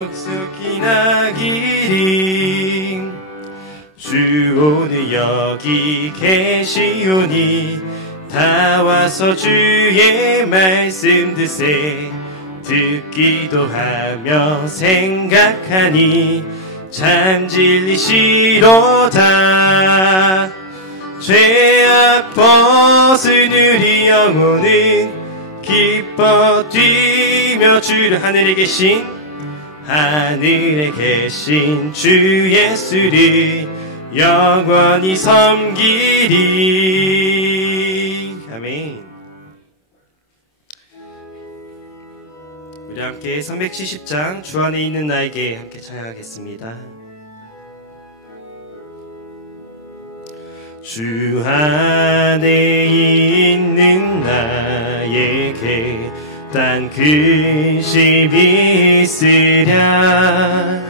속히 나기리 주 오늘 여기 계시오니 다 와서 주의 말씀 드세 듣기도 하며 생각하니 참 진리시로다 죄악 벗은 우리 영혼은 기뻐 뛰며 주를 하늘에 계신 주 예수를 영원히 섬기리. 아멘. 우리 함께 370장 주 안에 있는 나에게 함께 찬양하겠습니다. 주 안에 있는 나에게 딴 근심이 있으랴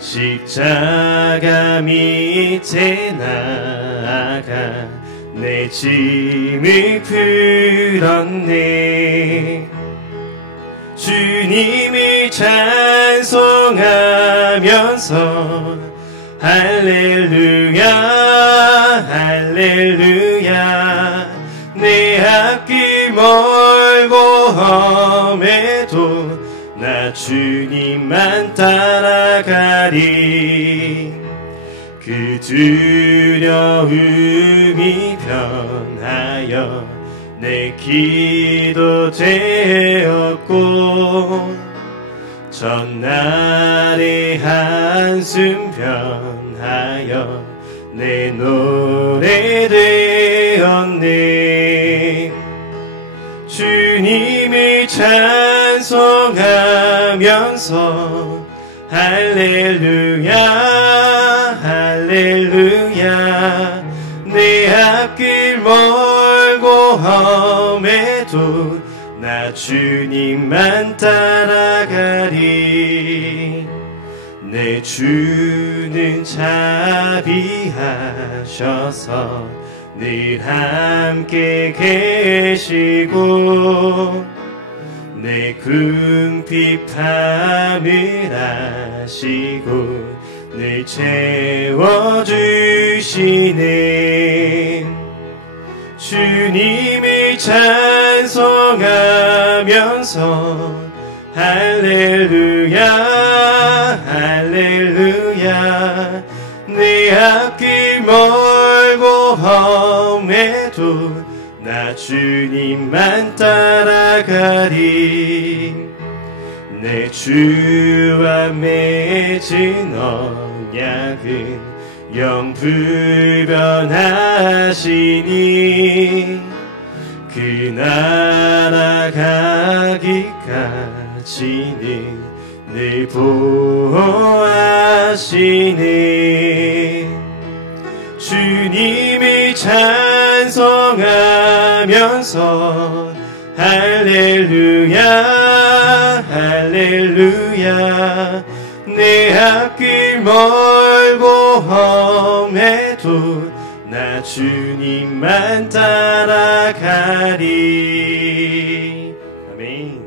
십자가 밑에 나아가 내 짐을 풀었네. 주님을 찬송하면서 할렐루야 할렐루야 내 앞길 멀고 험해도 나 주님만 따라가리. 그 두려움이 변하여 내 기도 되었고 전날의 한숨 변하여 내 노래 되었네. 주님을 찬송하면서 할렐루야 할렐루야 내 앞길 멀고 험해도 나 주님만 따라가리. 내 주는 자비하셔서 늘 함께 계시고 내 궁핍함을 아시고 늘 채워주시네. 주님을 찬송하면서 할렐루야 할렐루야 내 앞길 멀고 험해도 나 주님만 따라가리. 내 주와 맺은 언약은 영 불변하시니 그 나라 가기까지는 늘 보호하시네. 주님을 찬송하면서 할렐루야 할렐루야 내 앞길 멀고 험해도 나 주님만 따라가리. 아멘.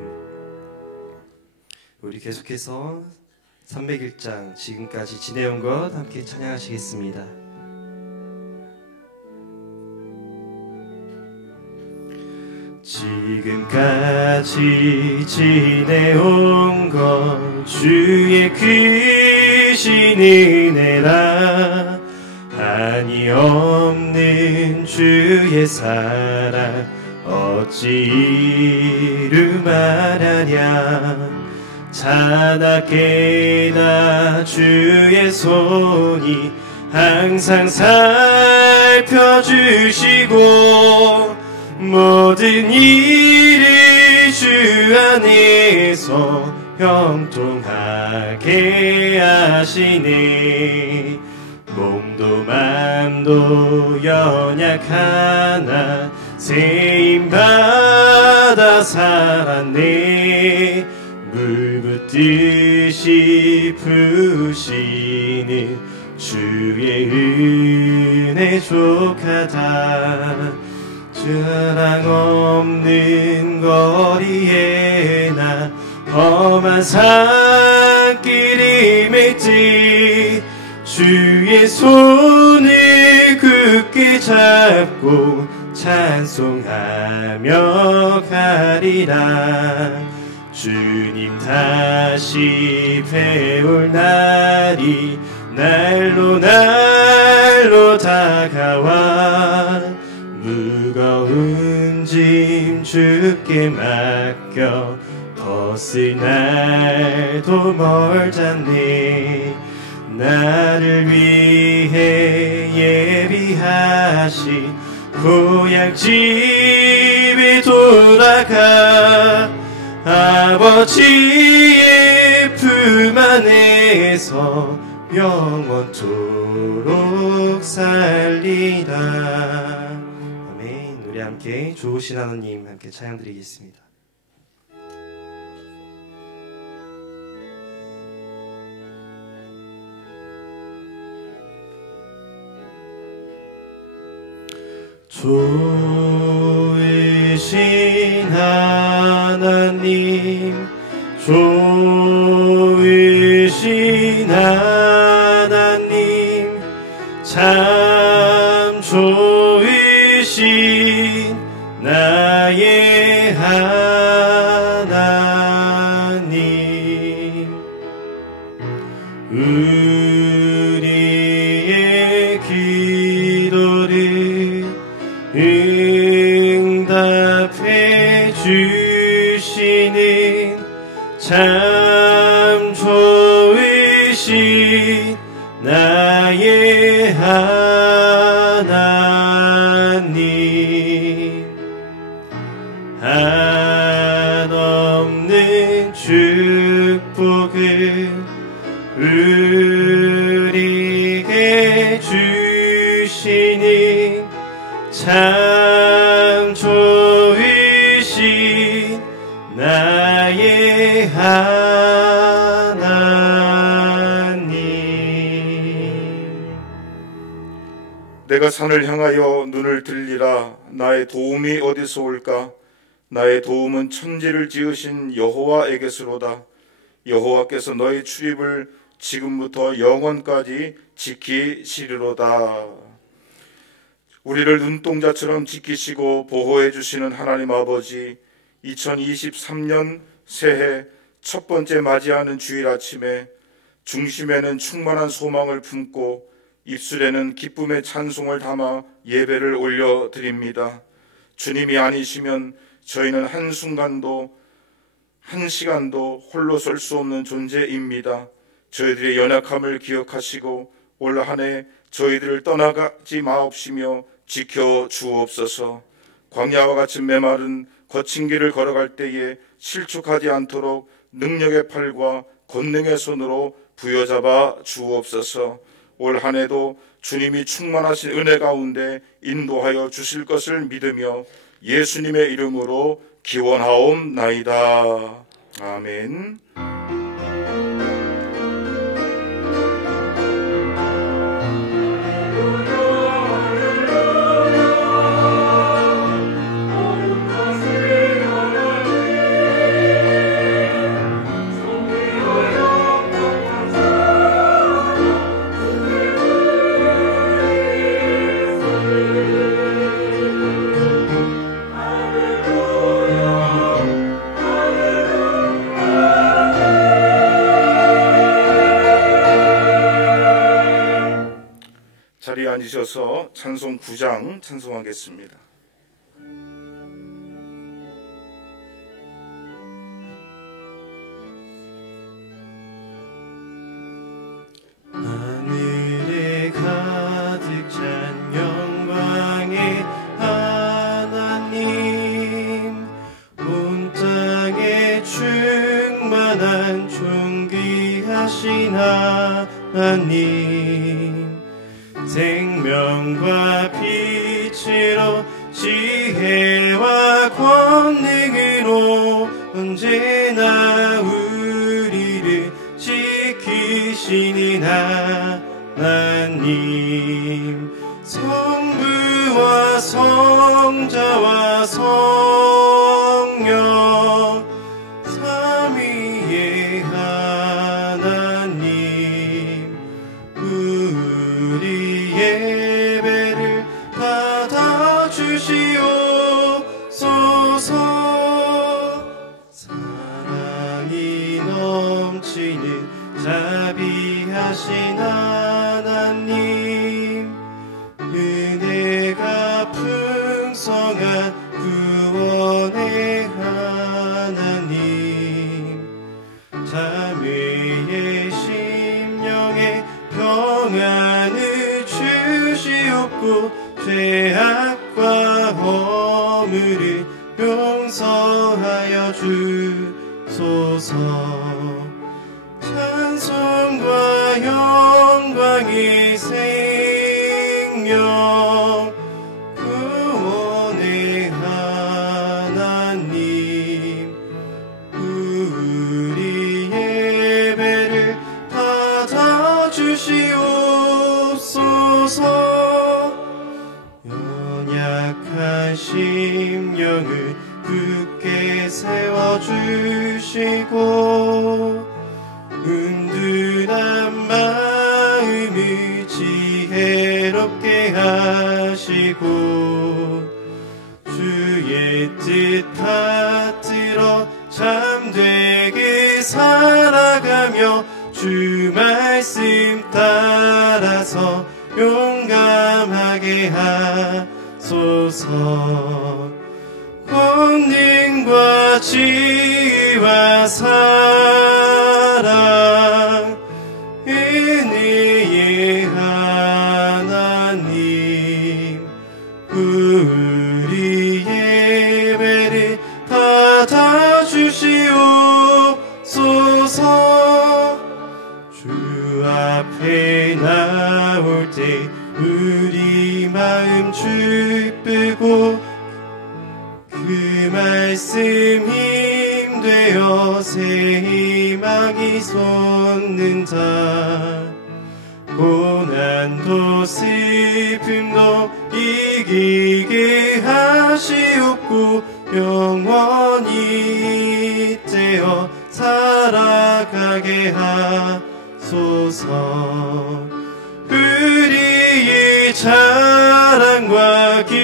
우리 계속해서 301장 지금까지 지내온 것 함께 찬양하시겠습니다. 지금까지 지내온 것 주의 크신 은혜라. 한이 없는 주의 사랑 어찌 이루 말하랴. 자나깨나 주의 손이 항상 살펴주시고 모든 일을 주 안에서 형통하게 하시네. 몸도 맘도 연약하나 세임받아 살았네. 물 붓듯이 푸시는 주의 은혜 족하다. 자랑 없는 거리에 나 험한 때 주의 손을 굳게 잡고 찬송하며 가리라. 주님 다시 배울 날이 날로 다가와 무거운 짐 주께 맡겨 벗을 날도 멀잖니. 나를 위해 예비하신 고향 집에 돌아가 아버지의 품 안에서 영원토록 살리라. 아멘. 우리 함께 좋으신 하나님 함께 찬양드리겠습니다. 좋으신 하나님, 좋으신 하나님, 참 좋으신 나의 하나님. 우리의 기도를 응답해 주시는 참 좋으신 나의 하나님. 한없는 축복을 우리에게 주시는 참 좋으신 나의 하나님. 내가 산을 향하여 눈을 들리라. 나의 도움이 어디서 올까? 나의 도움은 천지를 지으신 여호와에게서로다. 여호와께서 너의 출입을 지금부터 영원까지 지키시리로다. 우리를 눈동자처럼 지키시고 보호해 주시는 하나님 아버지, 2023년 새해 첫 번째 맞이하는 주일 아침에 중심에는 충만한 소망을 품고 입술에는 기쁨의 찬송을 담아 예배를 올려드립니다. 주님이 아니시면 저희는 한순간도 한 시간도 홀로 설 수 없는 존재입니다. 저희들의 연약함을 기억하시고 올 한 해 저희들을 떠나가지 마옵시며 지켜주옵소서. 광야와 같은 메마른 거친 길을 걸어갈 때에 실축하지 않도록 능력의 팔과 권능의 손으로 부여잡아 주옵소서. 올 한 해도 주님이 충만하신 은혜 가운데 인도하여 주실 것을 믿으며 예수님의 이름으로 기원하옵나이다. 아멘. 자리에 앉으셔서 찬송 9장 찬송하겠습니다. 하늘에 가득 찬 영광의 하나님, 온 땅에 충만한 존귀하신 하나님, 생명과 빛으로 지혜와 권능으로 언제나 우리를 지키시는 하나님, 성부와 성자와 성령 삼위의 하나님, 자비하신 하나님, 은혜가 풍성한 구원의 하나님, 자매의 심령에 평안을 주시옵고 죄악과 허물을 용서하여 주소서. 찬송과 영광의 생명, 구원의 하나님, 우리 예배를 받아주시옵소서. 연약한 심령을 굳게 세워주시고 은둔한 마음을 지혜롭게 하시고 주의 뜻 받들어 참되게 살아가며 주 말씀 따라서 용감하게 하소서. 권능과 지혜와 사랑, 은혜의 하나님, 우리 예배를 받아주시옵소서. 주 앞에 나올 때 우리 마음 기쁘고 그 말씀 힘되어 새 희망이 솟는다. 고난도 슬픔도 이기게 하시옵고 영원히 되어 살아가게 하소서. 우리의 자랑과 기쁨,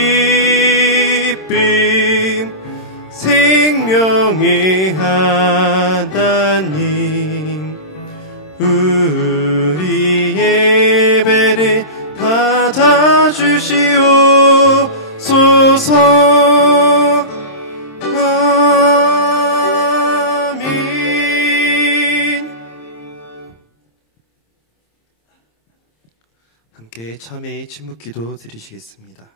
생명의 하나님, 우리 예배를 받아주시옵소서. 아멘. 함께 참회의 침묵기도 드리시겠습니다.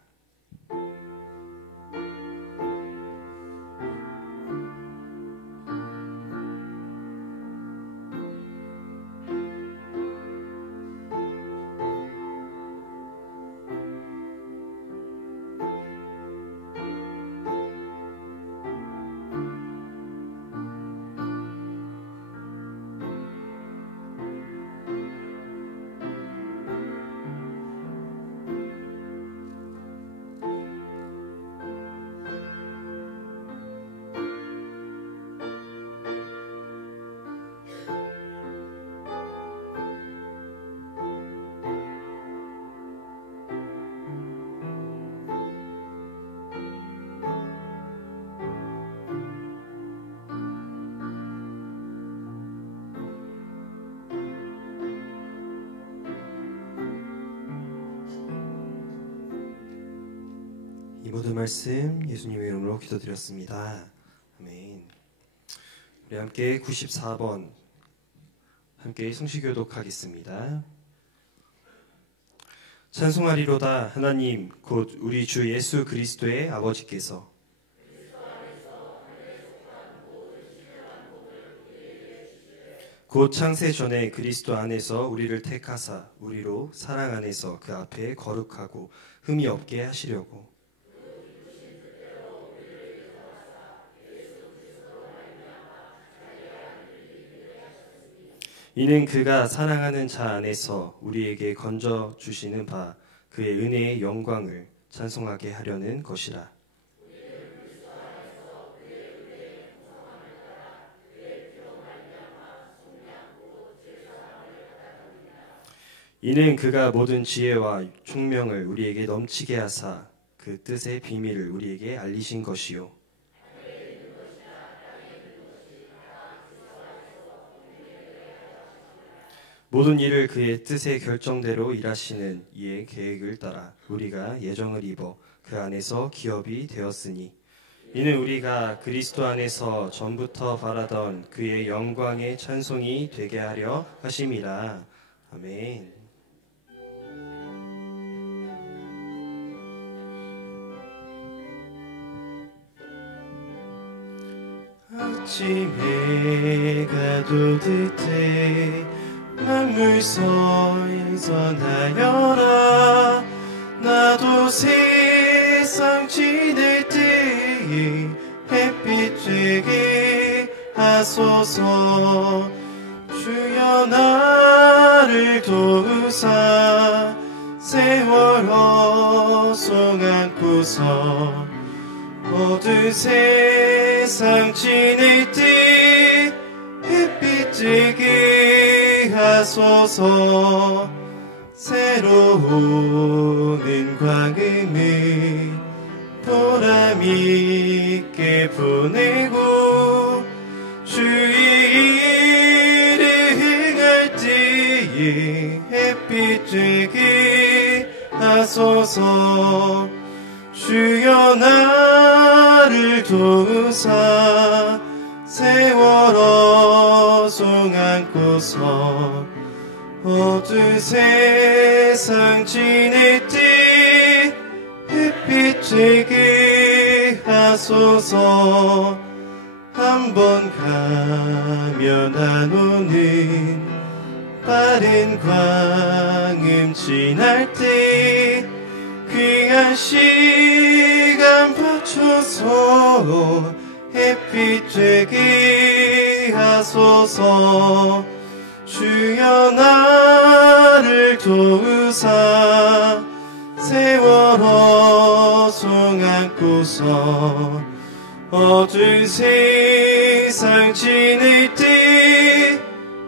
이 모든 말씀 예수님의 이름으로 기도드렸습니다. 아멘. 우리 함께 94번 함께 성시교독하겠습니다. 찬송하리로다 하나님 곧 우리 주 예수 그리스도의 아버지께서 곧 창세 전에 그리스도 안에서 우리를 택하사 우리로 사랑 안에서 그 앞에 거룩하고 흠이 없게 하시려고 이는 그가 사랑하는 자 안에서 우리에게 건져 주시는 바 그의 은혜의 영광을 찬송하게 하려는 것이라. 이는 그가 모든 지혜와 총명을 우리에게 넘치게 하사 그 뜻의 비밀을 우리에게 알리신 것이요. 모든 일을 그의 뜻의 결정대로 일하시는 이의 계획을 따라 우리가 예정을 입어 그 안에서 기업이 되었으니 이는 우리가 그리스도 안에서 전부터 바라던 그의 영광의 찬송이 되게 하려 하심이라. 아멘. 아침 해가 돋을 때 만물 선선하여라. 나도 세상 지낼 때에 햇빛 되게 하소서. 주여 나를 도우사 세월 허송 안고서 모든 세상 지낼 때 햇빛 되게 하소서. 새로운 광음을 보람있게 보내고 주의 일을 행할 때에 햇빛 되게 하소서. 주여 나를 도우사 세월 허송 안고서 어두운 세상 지낼 때 햇빛 되게 하소서. 한 번 가면 안 오는 빠른 광음 지날 때 귀한 시간 바쳐서 햇빛 되게 하소서. 주여 나를 도우사 세월 허송 안고서 어두운 세상 지낼 때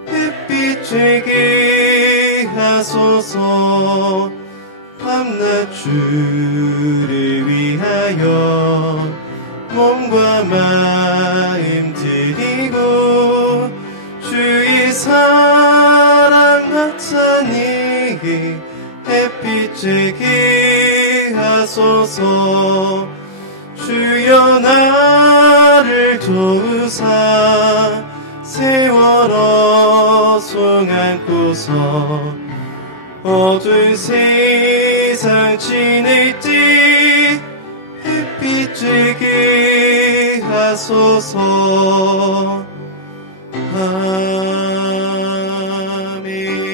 햇빛 되게 하소서. 밤낮 주를 위하여 몸과 마음 드리고 주의 사랑 나타내게 햇빛 되게 하소서. 주여 나를 도우사 세월 허송 안고서 어두운 세상 지낼 때 햇빛 되게 하소서. 아멘.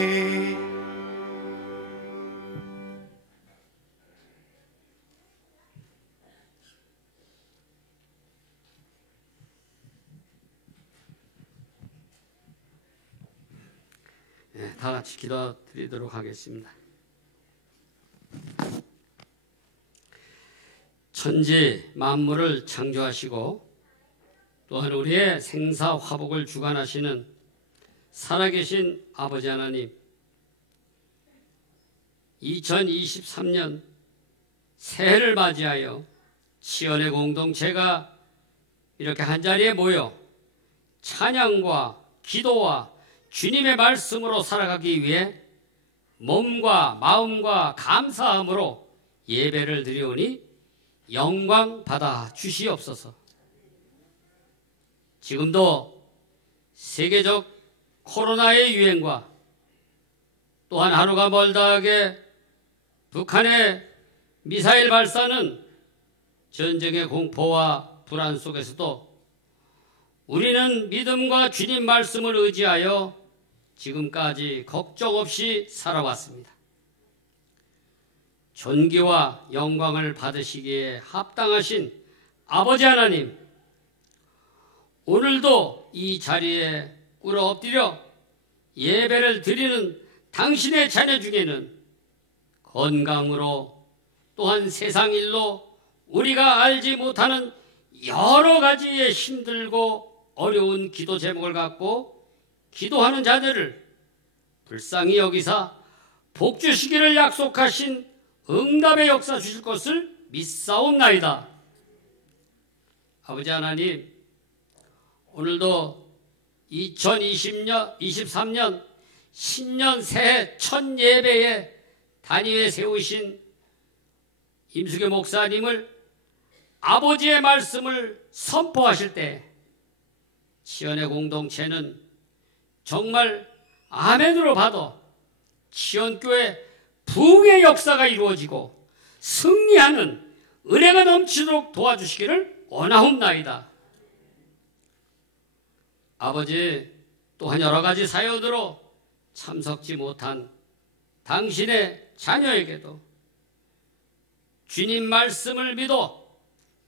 네, 다 같이 기도드리도록 하겠습니다. 천지 만물을 창조하시고 또한 우리의 생사 화복을 주관하시는 살아계신 아버지 하나님, 2023년 새해를 맞이하여 치연의 공동체가 이렇게 한자리에 모여 찬양과 기도와 주님의 말씀으로 살아가기 위해 몸과 마음과 감사함으로 예배를 드리오니 영광 받아 주시옵소서. 지금도 세계적 코로나의 유행과 또한 하루가 멀다하게 북한의 미사일 발사는 전쟁의 공포와 불안 속에서도 우리는 믿음과 주님 말씀을 의지하여 지금까지 걱정 없이 살아왔습니다. 존귀와 영광을 받으시기에 합당하신 아버지 하나님, 오늘도 이 자리에 꿇어 엎드려 예배를 드리는 당신의 자녀 중에는 건강으로 또한 세상 일로 우리가 알지 못하는 여러 가지의 힘들고 어려운 기도 제목을 갖고 기도하는 자들을 불쌍히 여기사 복 주시기를 약속하신 응답의 역사 주실 것을 믿사옵나이다. 아버지 하나님, 오늘도 2023년 신년 새해 첫 예배에 단위에 세우신 임수교 목사님을 아버지의 말씀을 선포하실 때 치연의 공동체는 정말 아멘으로 봐도 치연교회 부흥의 역사가 이루어지고 승리하는 은혜가 넘치도록 도와주시기를 원하옵나이다. 아버지, 또한 여러 가지 사연으로 참석지 못한 당신의 자녀에게도 주님 말씀을 믿어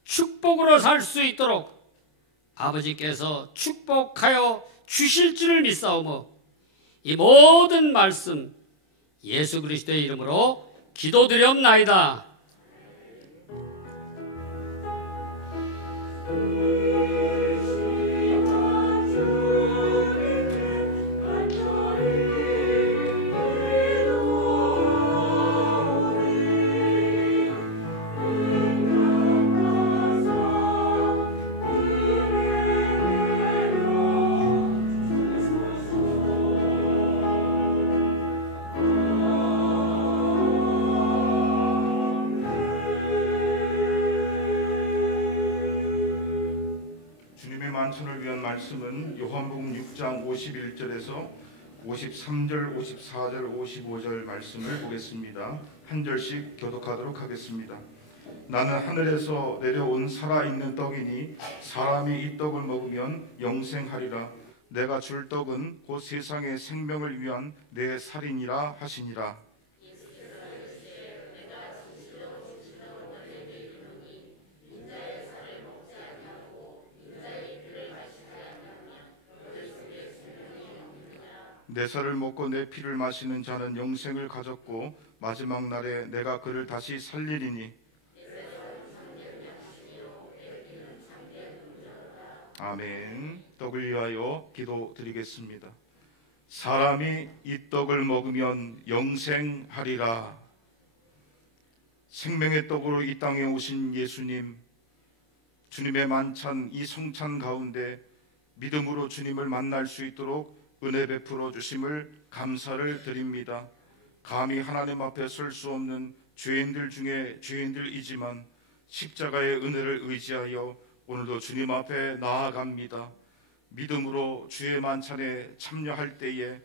축복으로 살 수 있도록 아버지께서 축복하여 주실 줄을 믿사오며 이 모든 말씀 예수 그리스도의 이름으로 기도드리옵나이다. 만천을 위한 말씀은 요한복음 6장 51절에서 53절, 54절, 55절 말씀을 보겠습니다. 한 절씩 교독하도록 하겠습니다. 나는 하늘에서 내려온 살아있는 떡이니 사람이 이 떡을 먹으면 영생하리라. 내가 줄 떡은 곧 세상의 생명을 위한 내 살이니라 하시니라. 내 살을 먹고 내 피를 마시는 자는 영생을 가졌고 마지막 날에 내가 그를 다시 살리리니. 아멘. 떡을 위하여 기도드리겠습니다. 사람이 이 떡을 먹으면 영생하리라. 생명의 떡으로 이 땅에 오신 예수님, 주님의 만찬 이 성찬 가운데 믿음으로 주님을 만날 수 있도록 은혜 베풀어 주심을 감사를 드립니다. 감히 하나님 앞에 설 수 없는 죄인들 중에 죄인들이지만 십자가의 은혜를 의지하여 오늘도 주님 앞에 나아갑니다. 믿음으로 주의 만찬에 참여할 때에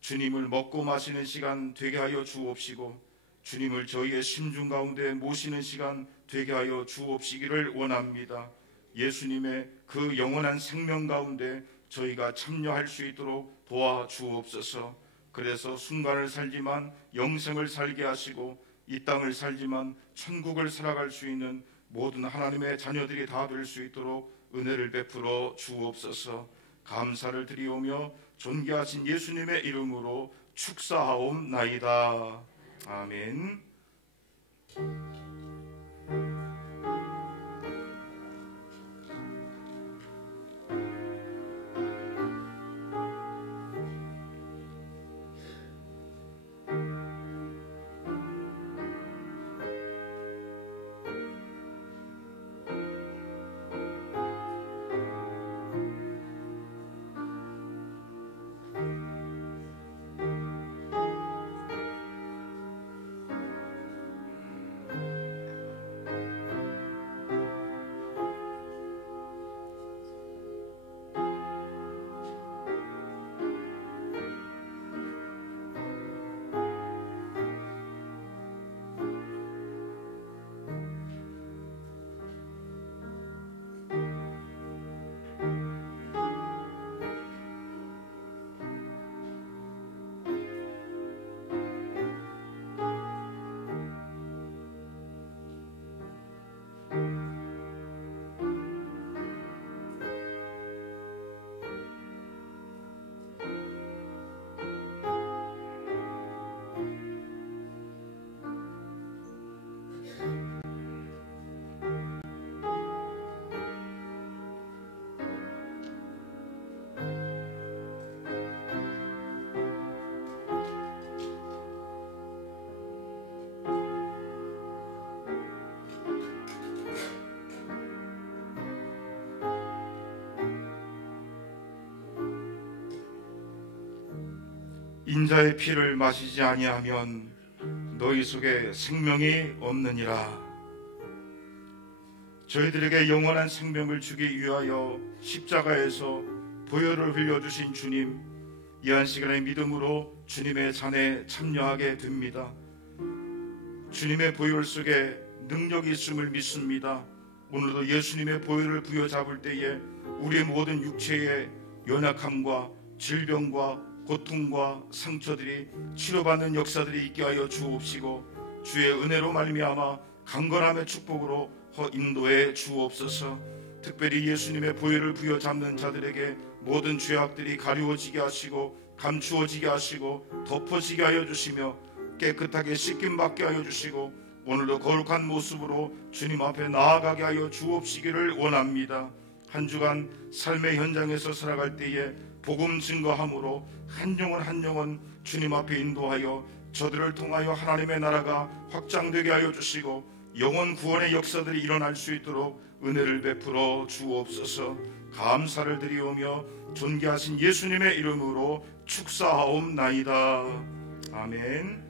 주님을 먹고 마시는 시간 되게 하여 주옵시고 주님을 저희의 심중 가운데 모시는 시간 되게 하여 주옵시기를 원합니다. 예수님의 그 영원한 생명 가운데 저희가 참여할 수 있도록 도와주옵소서. 그래서 순간을 살지만 영생을 살게 하시고 이 땅을 살지만 천국을 살아갈 수 있는 모든 하나님의 자녀들이 다 될 수 있도록 은혜를 베풀어 주옵소서. 감사를 드리오며 존귀하신 예수님의 이름으로 축사하옵나이다. 아멘. 인자의 피를 마시지 아니하면 너희 속에 생명이 없느니라. 저희들에게 영원한 생명을 주기 위하여 십자가에서 보혈을 흘려주신 주님, 이 한 시간의 믿음으로 주님의 잔에 참여하게 됩니다. 주님의 보혈 속에 능력이 있음을 믿습니다. 오늘도 예수님의 보혈을 부여잡을 때에 우리의 모든 육체의 연약함과 질병과 고통과 상처들이 치료받는 역사들이 있게 하여 주옵시고, 주의 은혜로 말미암아 강건함의 축복으로 인도해 주옵소서. 특별히 예수님의 보혈을 부여잡는 자들에게 모든 죄악들이 가리워지게 하시고 감추어지게 하시고 덮어지게 하여 주시며 깨끗하게 씻김받게 하여 주시고, 오늘도 거룩한 모습으로 주님 앞에 나아가게 하여 주옵시기를 원합니다. 한 주간 삶의 현장에서 살아갈 때에 복음 증거함으로 한 영혼 한 영혼 주님 앞에 인도하여 저들을 통하여 하나님의 나라가 확장되게 하여 주시고 영혼 구원의 역사들이 일어날 수 있도록 은혜를 베풀어 주옵소서. 감사를 드리오며 존귀하신 예수님의 이름으로 축사하옵나이다. 아멘.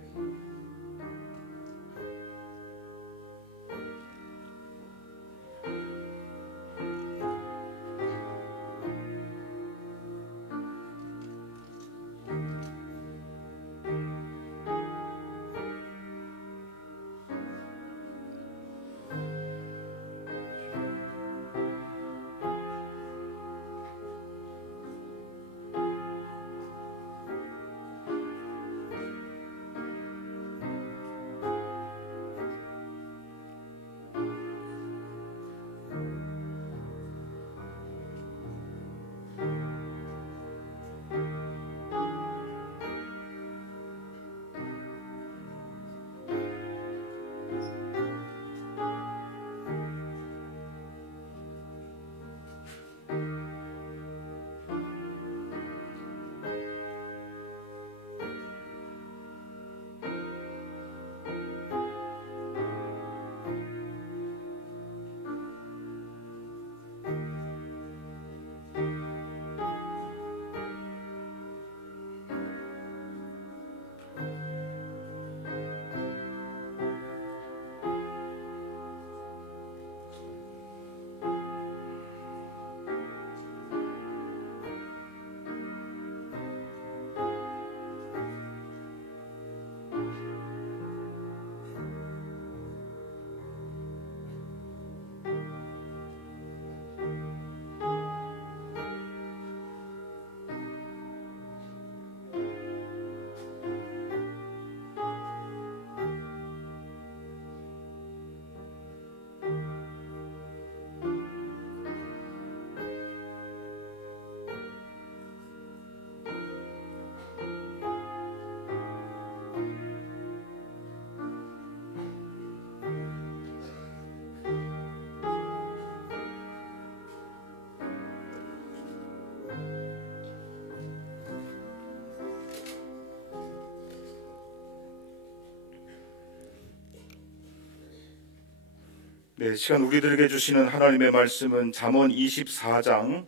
네, 시간 우리들에게 주시는 하나님의 말씀은 잠언 24장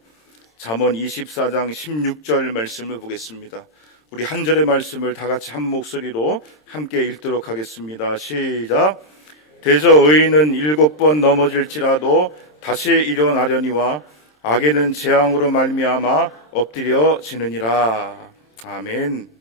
16절 말씀을 보겠습니다. 우리 한 절의 말씀을 다 같이 한 목소리로 함께 읽도록 하겠습니다. 시작. 대저 의인은 7번 넘어질지라도 다시 일어나려니와 악에는 재앙으로 말미암아 엎드려지느니라. 아멘.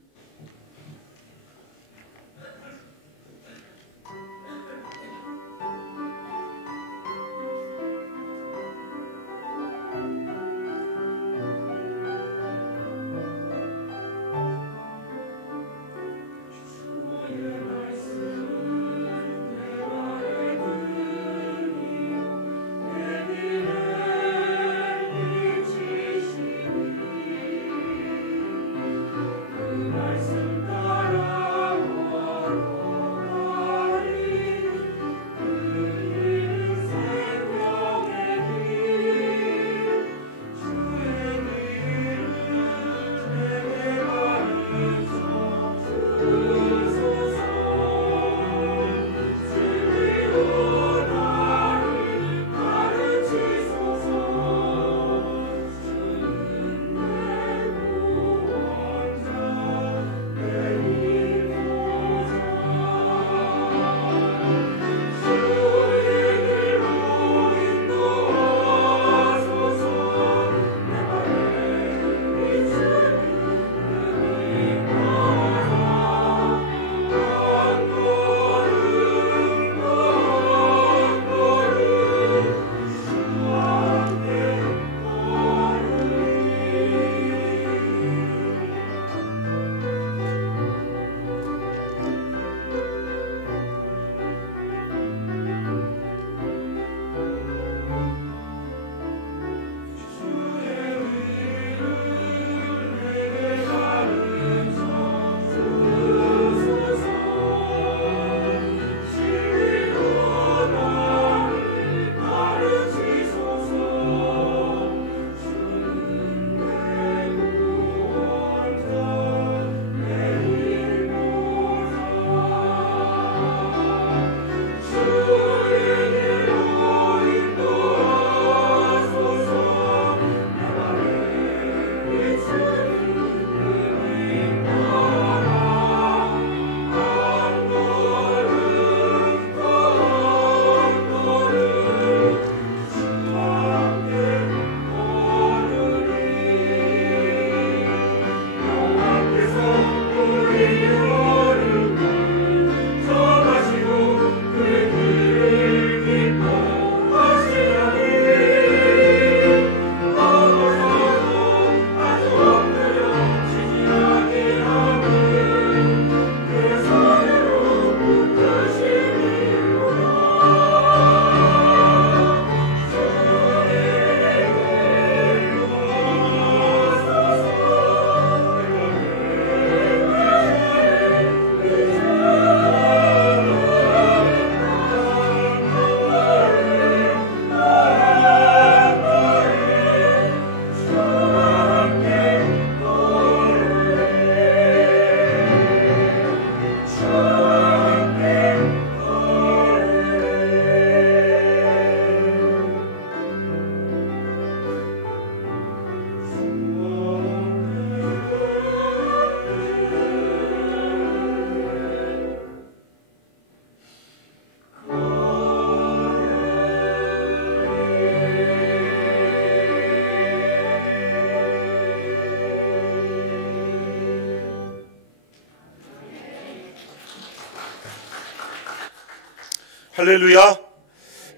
할렐루야.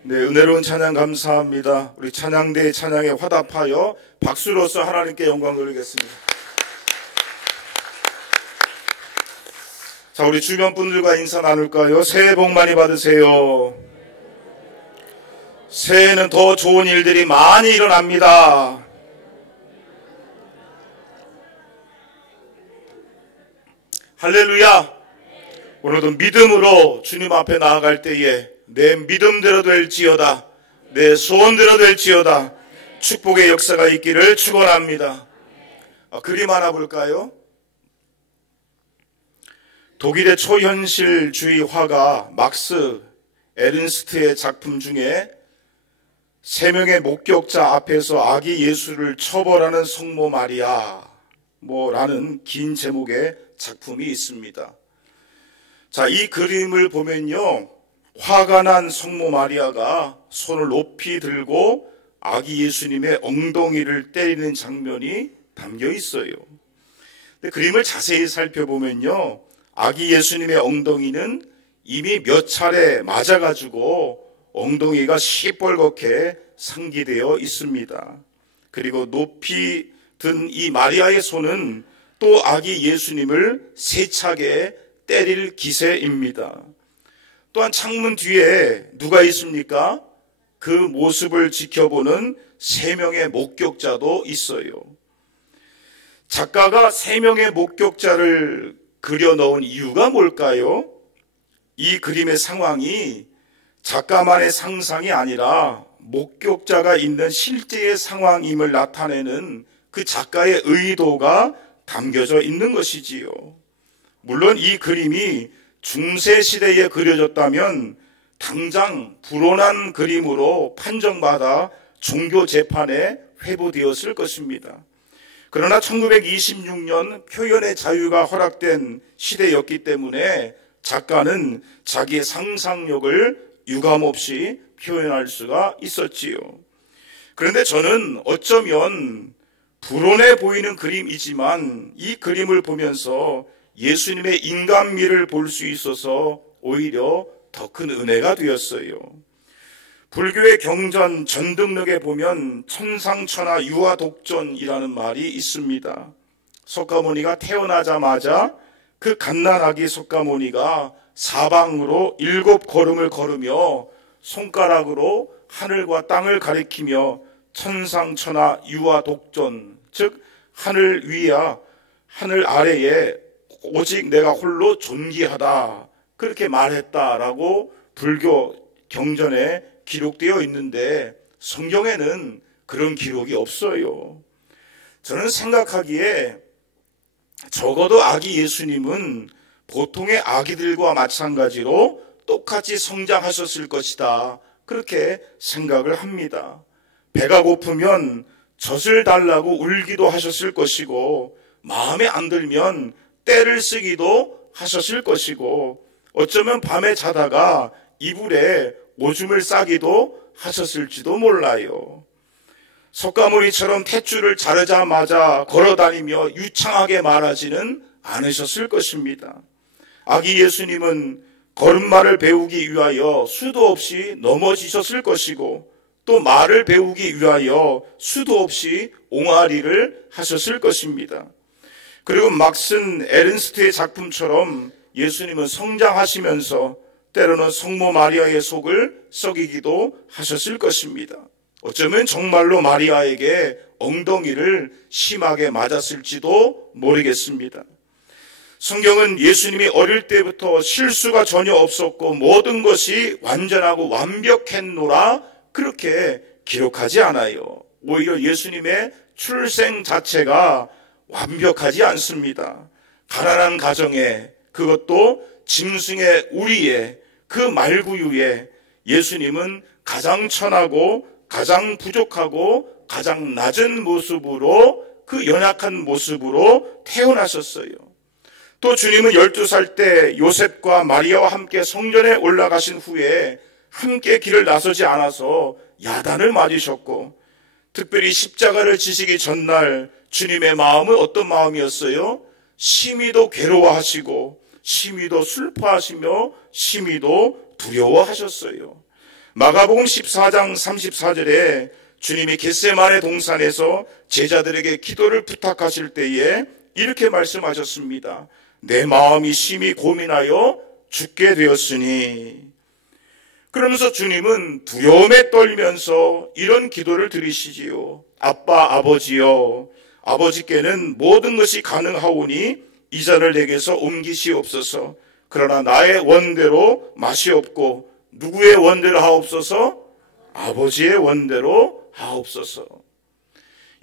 네, 은혜로운 찬양 감사합니다. 우리 찬양대의 찬양에 화답하여 박수로서 하나님께 영광 돌리겠습니다. 자, 우리 주변 분들과 인사 나눌까요? 새해 복 많이 받으세요. 새해에는 더 좋은 일들이 많이 일어납니다. 할렐루야. 오늘도 믿음으로 주님 앞에 나아갈 때에 내 믿음대로 될지어다, 내 소원대로 될지어다, 축복의 역사가 있기를 축원합니다. 그림 하나 볼까요? 독일의 초현실주의 화가 막스 에른스트의 작품 중에 세 명의 목격자 앞에서 아기 예수를 처벌하는 성모 마리아 라는 긴 제목의 작품이 있습니다. 자, 이 그림을 보면요, 화가 난 성모 마리아가 손을 높이 들고 아기 예수님의 엉덩이를 때리는 장면이 담겨 있어요. 근데 그림을 자세히 살펴보면요, 아기 예수님의 엉덩이는 이미 몇 차례 맞아가지고 엉덩이가 시뻘겋게 상기되어 있습니다. 그리고 높이 든 이 마리아의 손은 또 아기 예수님을 세차게 때릴 기세입니다. 또한 창문 뒤에 누가 있습니까? 그 모습을 지켜보는 3명의 목격자도 있어요. 작가가 3명의 목격자를 그려 넣은 이유가 뭘까요? 이 그림의 상황이 작가만의 상상이 아니라 목격자가 있는 실제의 상황임을 나타내는 그 작가의 의도가 담겨져 있는 것이지요. 물론 이 그림이 중세시대에 그려졌다면 당장 불온한 그림으로 판정받아 종교재판에 회부되었을 것입니다. 그러나 1926년 표현의 자유가 허락된 시대였기 때문에 작가는 자기의 상상력을 유감없이 표현할 수가 있었지요. 그런데 저는 어쩌면 불온해 보이는 그림이지만 이 그림을 보면서 예수님의 인간미를 볼 수 있어서 오히려 더 큰 은혜가 되었어요. 불교의 경전 전등록에 보면 천상천하 유아독존이라는 말이 있습니다. 석가모니가 태어나자마자 그 갓난아기 석가모니가 사방으로 7걸음을 걸으며 손가락으로 하늘과 땅을 가리키며 천상천하 유아독존, 즉 하늘 위야 하늘 아래에 오직 내가 홀로 존귀하다, 그렇게 말했다라고 불교 경전에 기록되어 있는데 성경에는 그런 기록이 없어요. 저는 생각하기에 적어도 아기 예수님은 보통의 아기들과 마찬가지로 똑같이 성장하셨을 것이다, 그렇게 생각을 합니다. 배가 고프면 젖을 달라고 울기도 하셨을 것이고 마음에 안 들면 떼를 쓰기도 하셨을 것이고 어쩌면 밤에 자다가 이불에 오줌을 싸기도 하셨을지도 몰라요. 석가모니처럼 탯줄을 자르자마자 걸어다니며 유창하게 말하지는 않으셨을 것입니다. 아기 예수님은 걸음마를 배우기 위하여 수도 없이 넘어지셨을 것이고 또 말을 배우기 위하여 수도 없이 옹알이를 하셨을 것입니다. 그리고 막슨 에른스트의 작품처럼 예수님은 성장하시면서 때로는 성모 마리아의 속을 썩이기도 하셨을 것입니다. 어쩌면 정말로 마리아에게 엉덩이를 심하게 맞았을지도 모르겠습니다. 성경은 예수님이 어릴 때부터 실수가 전혀 없었고 모든 것이 완전하고 완벽했노라 그렇게 기록하지 않아요. 오히려 예수님의 출생 자체가 완벽하지 않습니다. 가난한 가정에, 그것도 짐승의 우리의 그 말구유에 예수님은 가장 천하고 가장 부족하고 가장 낮은 모습으로, 그 연약한 모습으로 태어나셨어요. 또 주님은 12살 때 요셉과 마리아와 함께 성전에 올라가신 후에 함께 길을 나서지 않아서 야단을 맞으셨고, 특별히 십자가를 지시기 전날 주님의 마음은 어떤 마음이었어요? 심히도 괴로워하시고 심히도 슬퍼하시며 심히도 두려워하셨어요. 마가복음 14장 34절에 주님이 겟세마네 동산에서 제자들에게 기도를 부탁하실 때에 이렇게 말씀하셨습니다. 내 마음이 심히 고민하여 죽게 되었으니. 그러면서 주님은 두려움에 떨면서 이런 기도를 드리시지요. 아빠, 아버지여, 아버지께는 모든 것이 가능하오니 이 잔을 내게서 옮기시옵소서. 그러나 나의 원대로 맛이 없고 누구의 원대로 하옵소서? 아버지의 원대로 하옵소서.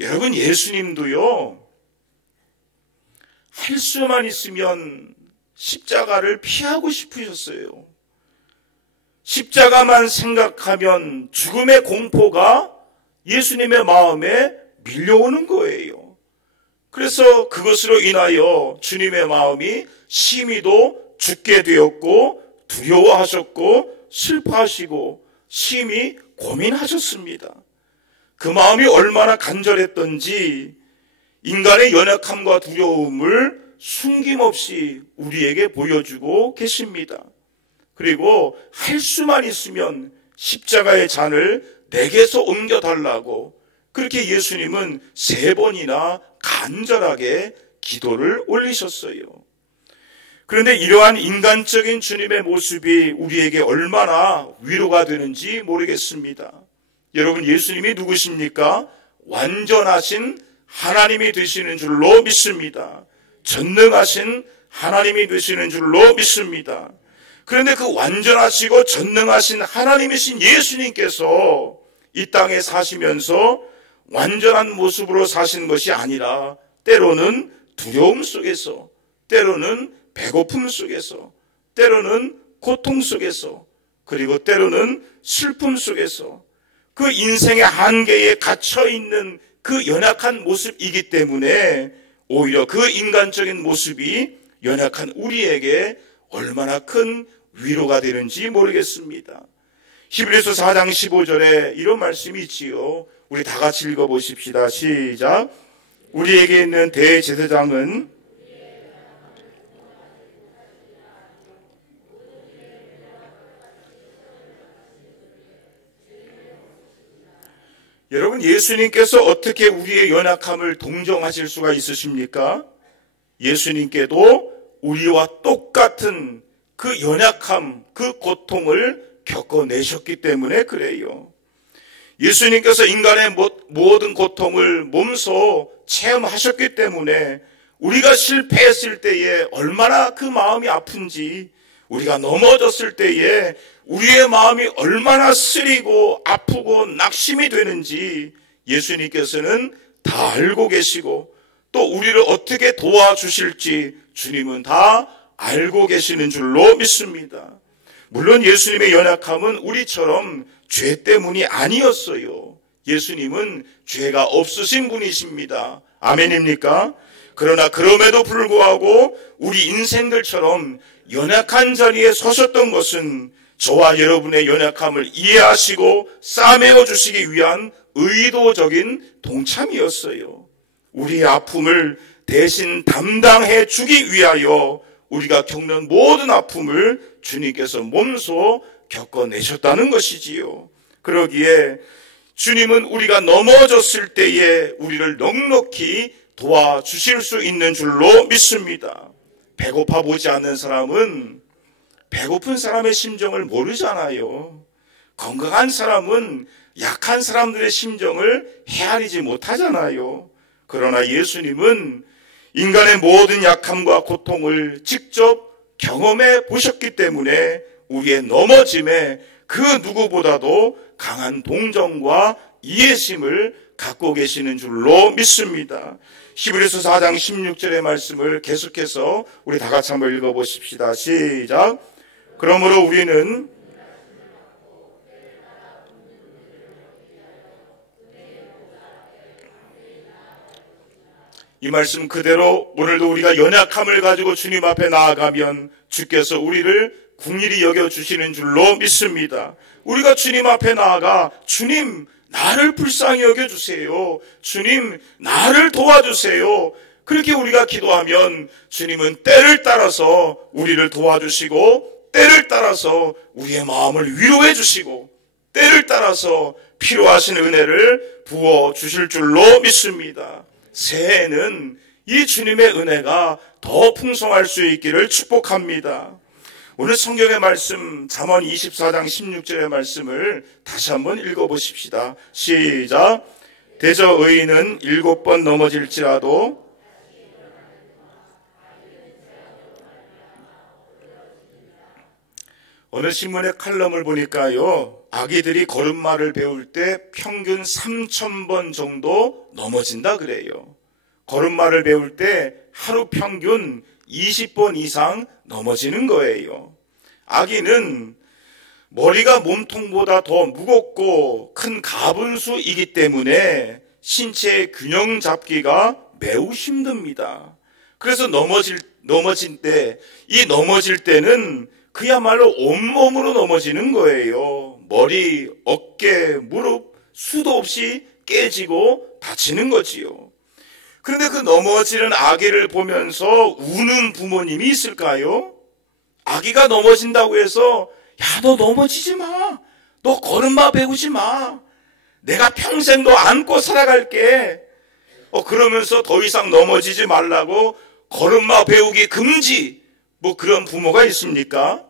여러분, 예수님도요, 할 수만 있으면 십자가를 피하고 싶으셨어요. 십자가만 생각하면 죽음의 공포가 예수님의 마음에 밀려오는 거예요. 그래서 그것으로 인하여 주님의 마음이 심히도 죽게 되었고 두려워하셨고 슬퍼하시고 심히 고민하셨습니다. 그 마음이 얼마나 간절했던지 인간의 연약함과 두려움을 숨김없이 우리에게 보여주고 계십니다. 그리고 할 수만 있으면 십자가의 잔을 내게서 옮겨달라고 그렇게 예수님은 3번이나 간절하게 기도를 올리셨어요. 그런데 이러한 인간적인 주님의 모습이 우리에게 얼마나 위로가 되는지 모르겠습니다. 여러분, 예수님이 누구십니까? 완전하신 하나님이 되시는 줄로 믿습니다. 전능하신 하나님이 되시는 줄로 믿습니다. 그런데 그 완전하시고 전능하신 하나님이신 예수님께서 이 땅에 사시면서 완전한 모습으로 사신 것이 아니라 때로는 두려움 속에서, 때로는 배고픔 속에서, 때로는 고통 속에서, 그리고 때로는 슬픔 속에서 그 인생의 한계에 갇혀있는 그 연약한 모습이기 때문에 오히려 그 인간적인 모습이 연약한 우리에게 얼마나 큰 위로가 되는지 모르겠습니다. 히브리서 4장 15절에 이런 말씀이 있지요. 우리 다 같이 읽어보십시다. 시작. 우리에게 있는 대제사장은 여러분, 예수님께서 어떻게 우리의 연약함을 동정하실 수가 있으십니까? 예수님께도 우리와 똑같은 그 연약함, 그 고통을 겪어내셨기 때문에 그래요. 예수님께서 인간의 모든 고통을 몸소 체험하셨기 때문에 우리가 실패했을 때에 얼마나 그 마음이 아픈지, 우리가 넘어졌을 때에 우리의 마음이 얼마나 쓰리고 아프고 낙심이 되는지 예수님께서는 다 알고 계시고 또 우리를 어떻게 도와주실지 주님은 다 알고 계시는 줄로 믿습니다. 물론 예수님의 연약함은 우리처럼 죄 때문이 아니었어요. 예수님은 죄가 없으신 분이십니다. 아멘입니까? 그러나 그럼에도 불구하고 우리 인생들처럼 연약한 자리에 서셨던 것은 저와 여러분의 연약함을 이해하시고 싸매어 주시기 위한 의도적인 동참이었어요. 우리의 아픔을 대신 담당해 주기 위하여 우리가 겪는 모든 아픔을 주님께서 몸소 겪어내셨다는 것이지요. 그러기에 주님은 우리가 넘어졌을 때에 우리를 넉넉히 도와주실 수 있는 줄로 믿습니다. 배고파 보지 않는 사람은 배고픈 사람의 심정을 모르잖아요. 건강한 사람은 약한 사람들의 심정을 헤아리지 못하잖아요. 그러나 예수님은 인간의 모든 약함과 고통을 직접 경험해 보셨기 때문에 우리의 넘어짐에 그 누구보다도 강한 동정과 이해심을 갖고 계시는 줄로 믿습니다. 히브리서 4장 16절의 말씀을 계속해서 우리 다 같이 한번 읽어보십시다. 시작. 그러므로 우리는 이 말씀 그대로 오늘도 우리가 연약함을 가지고 주님 앞에 나아가면 주께서 우리를 긍휼히 여겨주시는 줄로 믿습니다. 우리가 주님 앞에 나아가 주님 나를 불쌍히 여겨주세요. 주님 나를 도와주세요. 그렇게 우리가 기도하면 주님은 때를 따라서 우리를 도와주시고, 때를 따라서 우리의 마음을 위로해 주시고, 때를 따라서 필요하신 은혜를 부어주실 줄로 믿습니다. 새해에는 이 주님의 은혜가 더 풍성할 수 있기를 축복합니다. 오늘 성경의 말씀 잠언 24장 16절의 말씀을 다시 한번 읽어보십시다. 시작. 대저 의인은 7번 넘어질지라도 어느 신문의 칼럼을 보니까요, 아기들이 걸음마를 배울 때 평균 3,000번 정도 넘어진다 그래요. 걸음마를 배울 때 하루 평균 20번 이상 넘어지는 거예요. 아기는 머리가 몸통보다 더 무겁고 큰 가분수이기 때문에 신체의 균형 잡기가 매우 힘듭니다. 그래서 넘어질 때는 그야말로 온몸으로 넘어지는 거예요. 머리, 어깨, 무릎, 수도 없이 깨지고 다치는 거지요. 그런데 그 넘어지는 아기를 보면서 우는 부모님이 있을까요? 아기가 넘어진다고 해서 야, 너 넘어지지 마. 너 걸음마 배우지 마. 내가 평생 너 안고 살아갈게. 그러면서 더 이상 넘어지지 말라고 걸음마 배우기 금지. 뭐 그런 부모가 있습니까?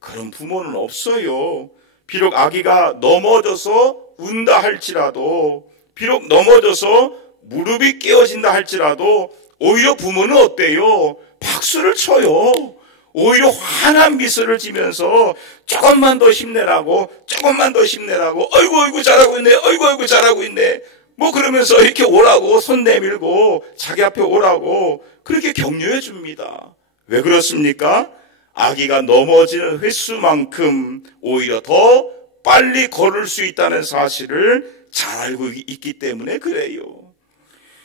그런 부모는 없어요. 비록 아기가 넘어져서 운다 할지라도, 비록 넘어져서 무릎이 깨어진다 할지라도 오히려 부모는 어때요? 박수를 쳐요. 오히려 환한 미소를 지면서 조금만 더 힘내라고, 조금만 더 힘내라고, 어이구 잘하고 있네, 어이구 잘하고 있네, 뭐 그러면서 이렇게 오라고 손 내밀고 자기 앞에 오라고 그렇게 격려해 줍니다. 왜 그렇습니까? 아기가 넘어지는 횟수만큼 오히려 더 빨리 걸을 수 있다는 사실을 잘 알고 있기 때문에 그래요.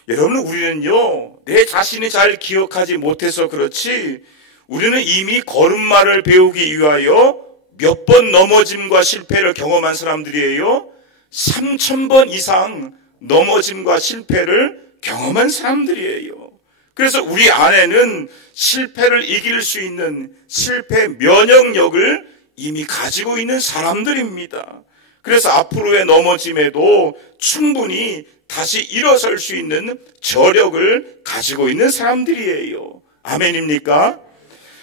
여러분, 우리는요, 내 자신이 잘 기억하지 못해서 그렇지, 우리는 이미 걸음마를 배우기 위하여 몇 번 넘어짐과 실패를 경험한 사람들이에요. 3,000번 이상 넘어짐과 실패를 경험한 사람들이에요. 그래서 우리 안에는 실패를 이길 수 있는 실패 면역력을 이미 가지고 있는 사람들입니다. 그래서 앞으로의 넘어짐에도 충분히 다시 일어설 수 있는 저력을 가지고 있는 사람들이에요. 아멘입니까?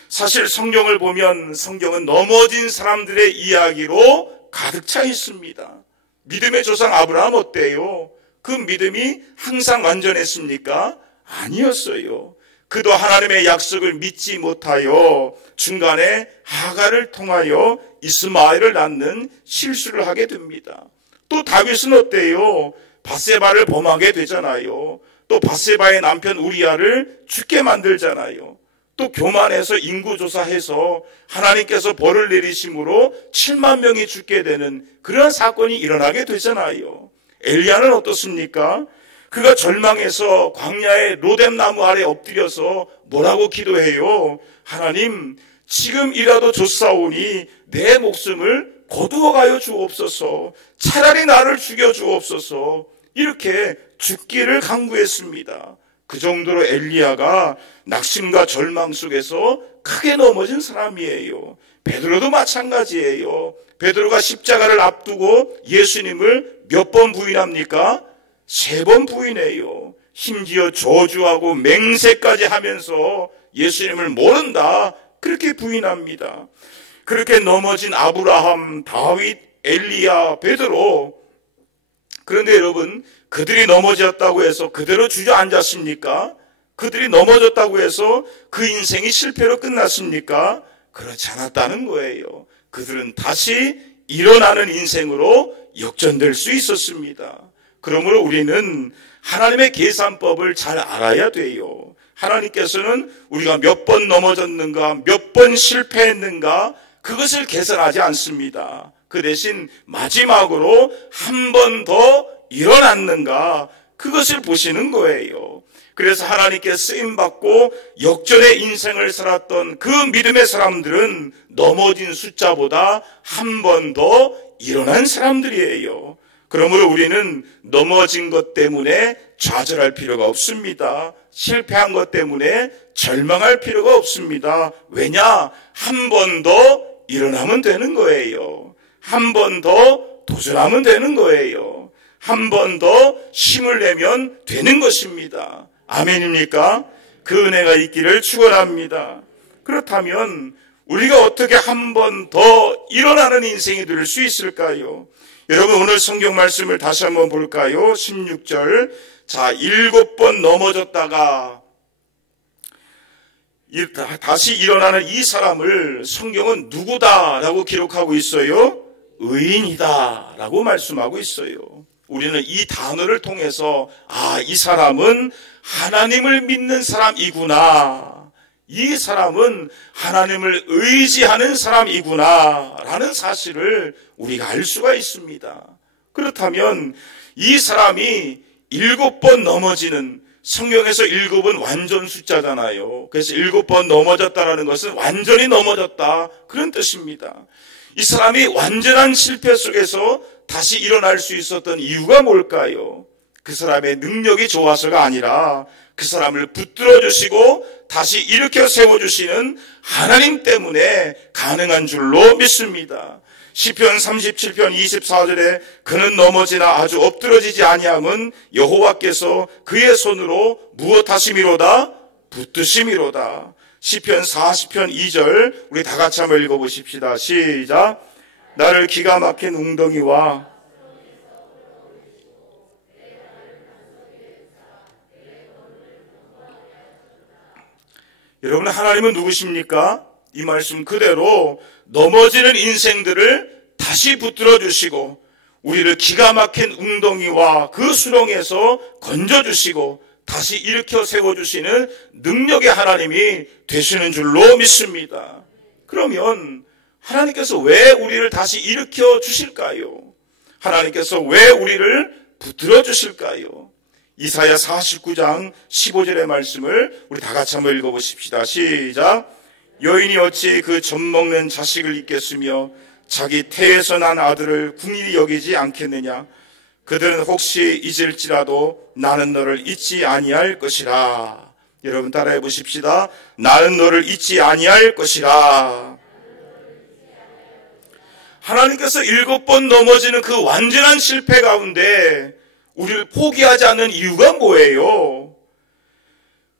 사실 성경을 보면 성경은 넘어진 사람들의 이야기로 가득 차 있습니다. 믿음의 조상 아브라함 어때요? 그 믿음이 항상 완전했습니까? 아니었어요. 그도 하나님의 약속을 믿지 못하여 중간에 하갈을 통하여 이스마엘을 낳는 실수를 하게 됩니다. 또 다윗은 어때요? 밧세바를 범하게 되잖아요. 또 밧세바의 남편 우리아를 죽게 만들잖아요. 또 교만해서 인구조사해서 하나님께서 벌을 내리심으로 7만 명이 죽게 되는 그런 사건이 일어나게 되잖아요. 엘리야는 어떻습니까? 그가 절망해서 광야의 로뎀나무 아래 엎드려서 뭐라고 기도해요? 하나님, 지금이라도 좋사오니 내 목숨을 거두어 가여 주옵소서. 차라리 나를 죽여 주옵소서. 이렇게 죽기를 간구했습니다. 그 정도로 엘리야가 낙심과 절망 속에서 크게 넘어진 사람이에요. 베드로도 마찬가지예요. 베드로가 십자가를 앞두고 예수님을 몇 번 부인합니까? 3번 부인해요. 심지어 저주하고 맹세까지 하면서 예수님을 모른다, 그렇게 부인합니다. 그렇게 넘어진 아브라함, 다윗, 엘리야, 베드로. 그런데 여러분, 그들이 넘어졌다고 해서 그대로 주저앉았습니까? 그들이 넘어졌다고 해서 그 인생이 실패로 끝났습니까? 그렇지 않았다는 거예요. 그들은 다시 일어나는 인생으로 역전될 수 있었습니다. 그러므로 우리는 하나님의 계산법을 잘 알아야 돼요. 하나님께서는 우리가 몇 번 넘어졌는가, 몇 번 실패했는가, 그것을 계산하지 않습니다. 그 대신 마지막으로 한 번 더 일어났는가, 그것을 보시는 거예요. 그래서 하나님께 쓰임받고 역전의 인생을 살았던 그 믿음의 사람들은 넘어진 숫자보다 한 번 더 일어난 사람들이에요. 그러므로 우리는 넘어진 것 때문에 좌절할 필요가 없습니다. 실패한 것 때문에 절망할 필요가 없습니다. 왜냐? 한 번 더 일어나면 되는 거예요. 한 번 더 도전하면 되는 거예요. 한 번 더 힘을 내면 되는 것입니다. 아멘입니까? 그 은혜가 있기를 축원합니다. 그렇다면 우리가 어떻게 한 번 더 일어나는 인생이 될 수 있을까요? 여러분, 오늘 성경 말씀을 다시 한번 볼까요? 16절. 자, 7번 넘어졌다가 다시 일어나는 이 사람을 성경은 누구다라고 기록하고 있어요? 의인이다라고 말씀하고 있어요. 우리는 이 단어를 통해서 이 사람은 하나님을 믿는 사람이구나, 이 사람은 하나님을 의지하는 사람이구나 라는 사실을 우리가 알 수가 있습니다. 그렇다면 이 사람이 7번 넘어지는, 성경에서 7은 완전 숫자잖아요. 그래서 7번 넘어졌다는 것은 완전히 넘어졌다, 그런 뜻입니다. 이 사람이 완전한 실패 속에서 다시 일어날 수 있었던 이유가 뭘까요? 그 사람의 능력이 좋아서가 아니라 그 사람을 붙들어 주시고 다시 일으켜 세워주시는 하나님 때문에 가능한 줄로 믿습니다. 시편 37편 24절에 그는 넘어지나 아주 엎드러지지 아니함은 여호와께서 그의 손으로 무엇하심이로다? 붙드심이로다. 시편 40편 2절 우리 다 같이 한번 읽어보십시다. 시작. 나를 기가 막힌 웅덩이와 여러분, 하나님은 누구십니까? 이 말씀 그대로 넘어지는 인생들을 다시 붙들어 주시고 우리를 기가 막힌 웅덩이와 그 수렁에서 건져주시고 다시 일으켜 세워주시는 능력의 하나님이 되시는 줄로 믿습니다. 그러면 하나님께서 왜 우리를 다시 일으켜 주실까요? 하나님께서 왜 우리를 붙들어 주실까요? 이사야 49장 15절의 말씀을 우리 다 같이 한번 읽어보십시다. 시작. 여인이 어찌 그 젖먹는 자식을 잊겠으며 자기 태에서 난 아들을 궁일이 여기지 않겠느냐? 그들은 혹시 잊을지라도 나는 너를 잊지 아니할 것이라. 여러분 따라해 보십시다. 나는 너를 잊지 아니할 것이라. 하나님께서 7번 넘어지는 그 완전한 실패 가운데 우리를 포기하지 않는 이유가 뭐예요?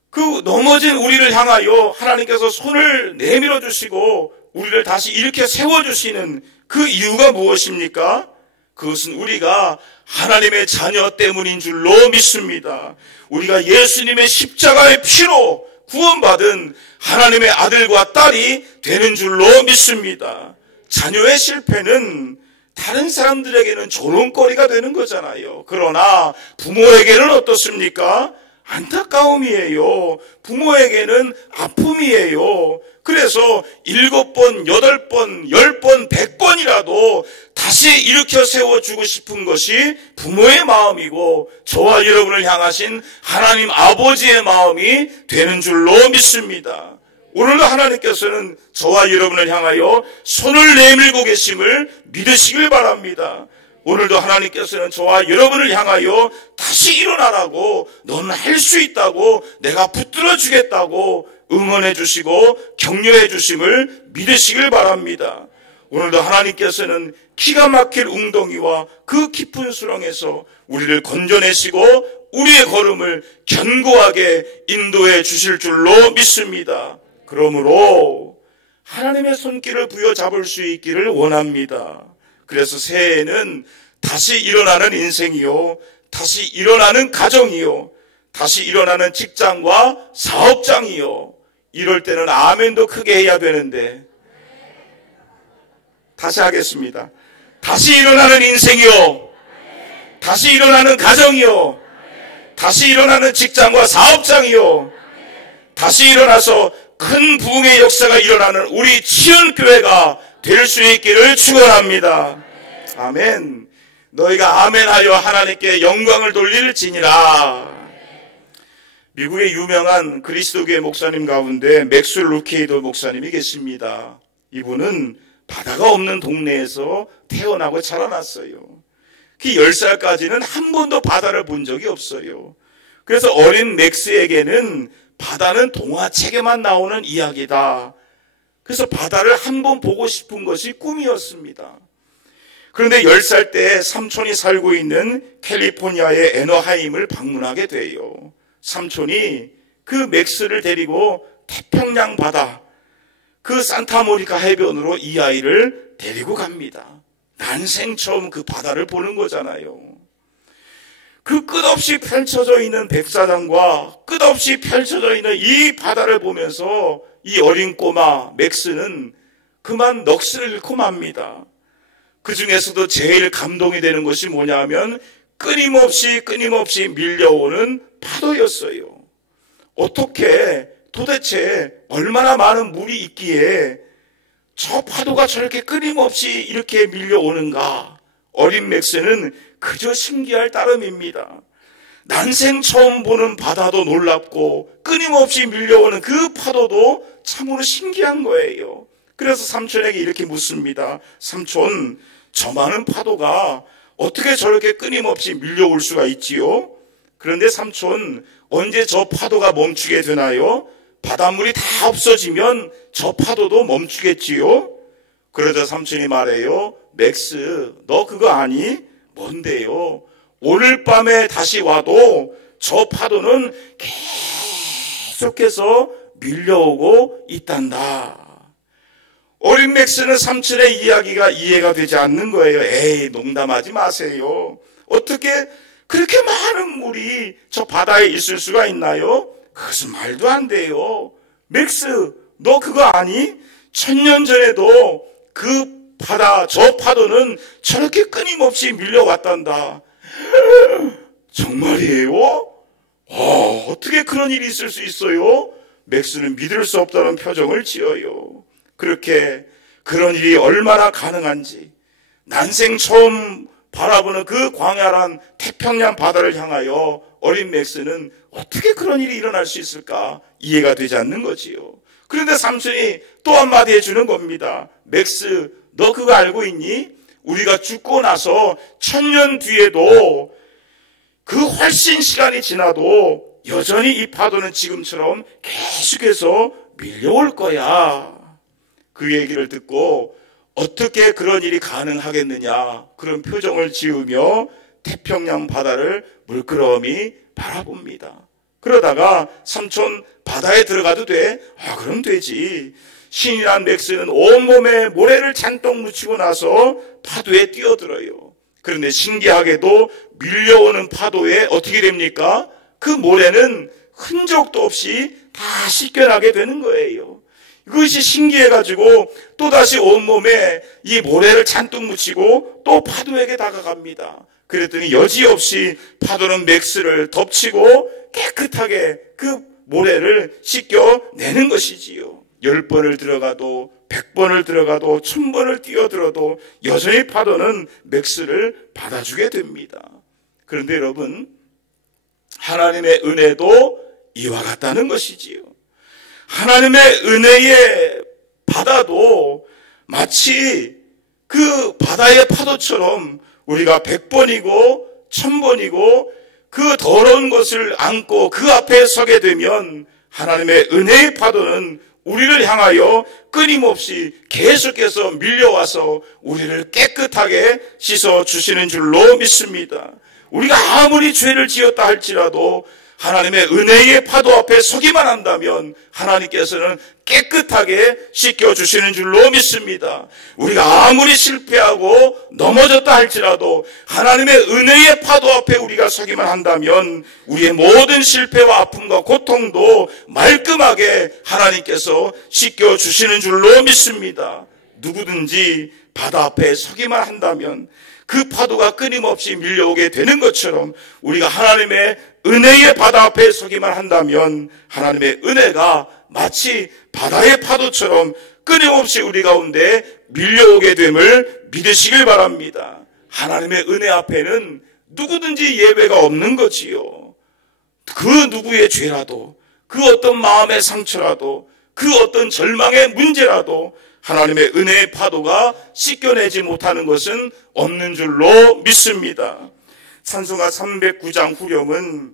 그 넘어진 우리를 향하여 하나님께서 손을 내밀어 주시고 우리를 다시 일으켜 세워주시는 그 이유가 무엇입니까? 그것은 우리가 하나님의 자녀 때문인 줄로 믿습니다. 우리가 예수님의 십자가의 피로 구원받은 하나님의 아들과 딸이 되는 줄로 믿습니다. 자녀의 실패는 다른 사람들에게는 조롱거리가 되는 거잖아요. 그러나 부모에게는 어떻습니까? 안타까움이에요. 부모에게는 아픔이에요. 그래서 7번, 8번, 10번, 100번이라도 다시 일으켜 세워주고 싶은 것이 부모의 마음이고 저와 여러분을 향하신 하나님 아버지의 마음이 되는 줄로 믿습니다. 오늘도 하나님께서는 저와 여러분을 향하여 손을 내밀고 계심을 믿으시길 바랍니다. 오늘도 하나님께서는 저와 여러분을 향하여 다시 일어나라고, 너는 할 수 있다고, 내가 붙들어 주겠다고 응원해 주시고 격려해 주심을 믿으시길 바랍니다. 오늘도 하나님께서는 기가 막힐 웅덩이와 그 깊은 수렁에서 우리를 건져내시고 우리의 걸음을 견고하게 인도해 주실 줄로 믿습니다. 그러므로 하나님의 손길을 부여잡을 수 있기를 원합니다. 그래서 새해에는 다시 일어나는 인생이요, 다시 일어나는 가정이요, 다시 일어나는 직장과 사업장이요. 이럴 때는 아멘도 크게 해야 되는데, 다시 하겠습니다. 다시 일어나는 인생이요, 다시 일어나는 가정이요, 다시 일어나는 직장과 사업장이요, 다시 일어나서 큰 부흥의 역사가 일어나는 우리 치연교회가 될 수 있기를 축원합니다. 아멘. 너희가 아멘하여 하나님께 영광을 돌릴지니라. 미국의 유명한 그리스도교회 목사님 가운데 맥스웰 루케이더 목사님이 계십니다. 이분은 바다가 없는 동네에서 태어나고 자라났어요. 그 10살까지는 한 번도 바다를 본 적이 없어요. 그래서 어린 맥스에게는 바다는 동화책에만 나오는 이야기다. 그래서 바다를 한 번 보고 싶은 것이 꿈이었습니다. 그런데 10살 때 삼촌이 살고 있는 캘리포니아의 애너하임을 방문하게 돼요. 삼촌이 그 맥스를 데리고 태평양 바다, 그 산타모니카 해변으로 이 아이를 데리고 갑니다. 난생 처음 그 바다를 보는 거잖아요. 그 끝없이 펼쳐져 있는 백사장과 끝없이 펼쳐져 있는 이 바다를 보면서 이 어린 꼬마 맥스는 그만 넋을 잃고 맙니다. 그 중에서도 제일 감동이 되는 것이 뭐냐면 끊임없이 밀려오는 파도였어요. 어떻게 도대체 얼마나 많은 물이 있기에 저 파도가 저렇게 끊임없이 이렇게 밀려오는가? 어린 맥스는 그저 신기할 따름입니다. 난생 처음 보는 바다도 놀랍고 끊임없이 밀려오는 그 파도도 참으로 신기한 거예요. 그래서 삼촌에게 이렇게 묻습니다. 삼촌, 저 많은 파도가 어떻게 저렇게 끊임없이 밀려올 수가 있지요? 그런데 삼촌, 언제 저 파도가 멈추게 되나요? 바닷물이 다 없어지면 저 파도도 멈추겠지요? 그러자 삼촌이 말해요. 맥스, 너 그거 아니? 뭔데요? 오늘 밤에 다시 와도 저 파도는 계속해서 밀려오고 있단다. 어린 맥스는 삼촌의 이야기가 이해가 되지 않는 거예요. 에이, 농담하지 마세요. 어떻게 그렇게 많은 물이 저 바다에 있을 수가 있나요? 그것은 말도 안 돼요. 맥스, 너 그거 아니? 1000년 전에도 그 바다, 저 파도는 저렇게 끊임없이 밀려왔단다. 정말이에요? 어떻게 그런 일이 있을 수 있어요? 맥스는 믿을 수 없다는 표정을 지어요. 그렇게 그런 일이 얼마나 가능한지 난생 처음 바라보는 그 광야란 태평양 바다를 향하여 어린 맥스는 어떻게 그런 일이 일어날 수 있을까 이해가 되지 않는 거지요. 그런데 삼촌이 또 한마디 해주는 겁니다. 맥스, 너 그거 알고 있니? 우리가 죽고 나서 1000년 뒤에도 그 훨씬 시간이 지나도 여전히 이 파도는 지금처럼 계속해서 밀려올 거야. 그 얘기를 듣고 어떻게 그런 일이 가능하겠느냐 그런 표정을 지으며 태평양 바다를 물끄러미 바라봅니다. 그러다가 삼촌 바다에 들어가도 돼? 그럼 되지. 신이란 맥스는 온몸에 모래를 잔뜩 묻히고 나서 파도에 뛰어들어요. 그런데 신기하게도 밀려오는 파도에 어떻게 됩니까? 그 모래는 흔적도 없이 다 씻겨나게 되는 거예요. 이것이 신기해가지고 또다시 온몸에 이 모래를 잔뜩 묻히고 또 파도에게 다가갑니다. 그랬더니 여지없이 파도는 맥스를 덮치고 깨끗하게 그 모래를 씻겨내는 것이지요. 10번을 들어가도 100번을 들어가도 1000번을 뛰어들어도 여전히 파도는 맥스를 받아주게 됩니다. 그런데 여러분, 하나님의 은혜도 이와 같다는 것이지요. 하나님의 은혜의 바다도 마치 그 바다의 파도처럼 우리가 100번이고 1000번이고 그 더러운 것을 안고 그 앞에 서게 되면 하나님의 은혜의 파도는 우리를 향하여 끊임없이 계속해서 밀려와서 우리를 깨끗하게 씻어주시는 줄로 믿습니다. 우리가 아무리 죄를 지었다 할지라도 하나님의 은혜의 파도 앞에 서기만 한다면 하나님께서는 깨끗하게 씻겨주시는 줄로 믿습니다. 우리가 아무리 실패하고 넘어졌다 할지라도 하나님의 은혜의 파도 앞에 우리가 서기만 한다면 우리의 모든 실패와 아픔과 고통도 말끔하게 하나님께서 씻겨주시는 줄로 믿습니다. 누구든지 바다 앞에 서기만 한다면 그 파도가 끊임없이 밀려오게 되는 것처럼 우리가 하나님의 은혜의 바다 앞에 서기만 한다면 하나님의 은혜가 마치 바다의 파도처럼 끊임없이 우리 가운데 밀려오게 됨을 믿으시길 바랍니다. 하나님의 은혜 앞에는 누구든지 예외가 없는 거지요. 그 누구의 죄라도, 그 어떤 마음의 상처라도, 그 어떤 절망의 문제라도 하나님의 은혜의 파도가 씻겨내지 못하는 것은 없는 줄로 믿습니다. 찬송가 309장 후렴은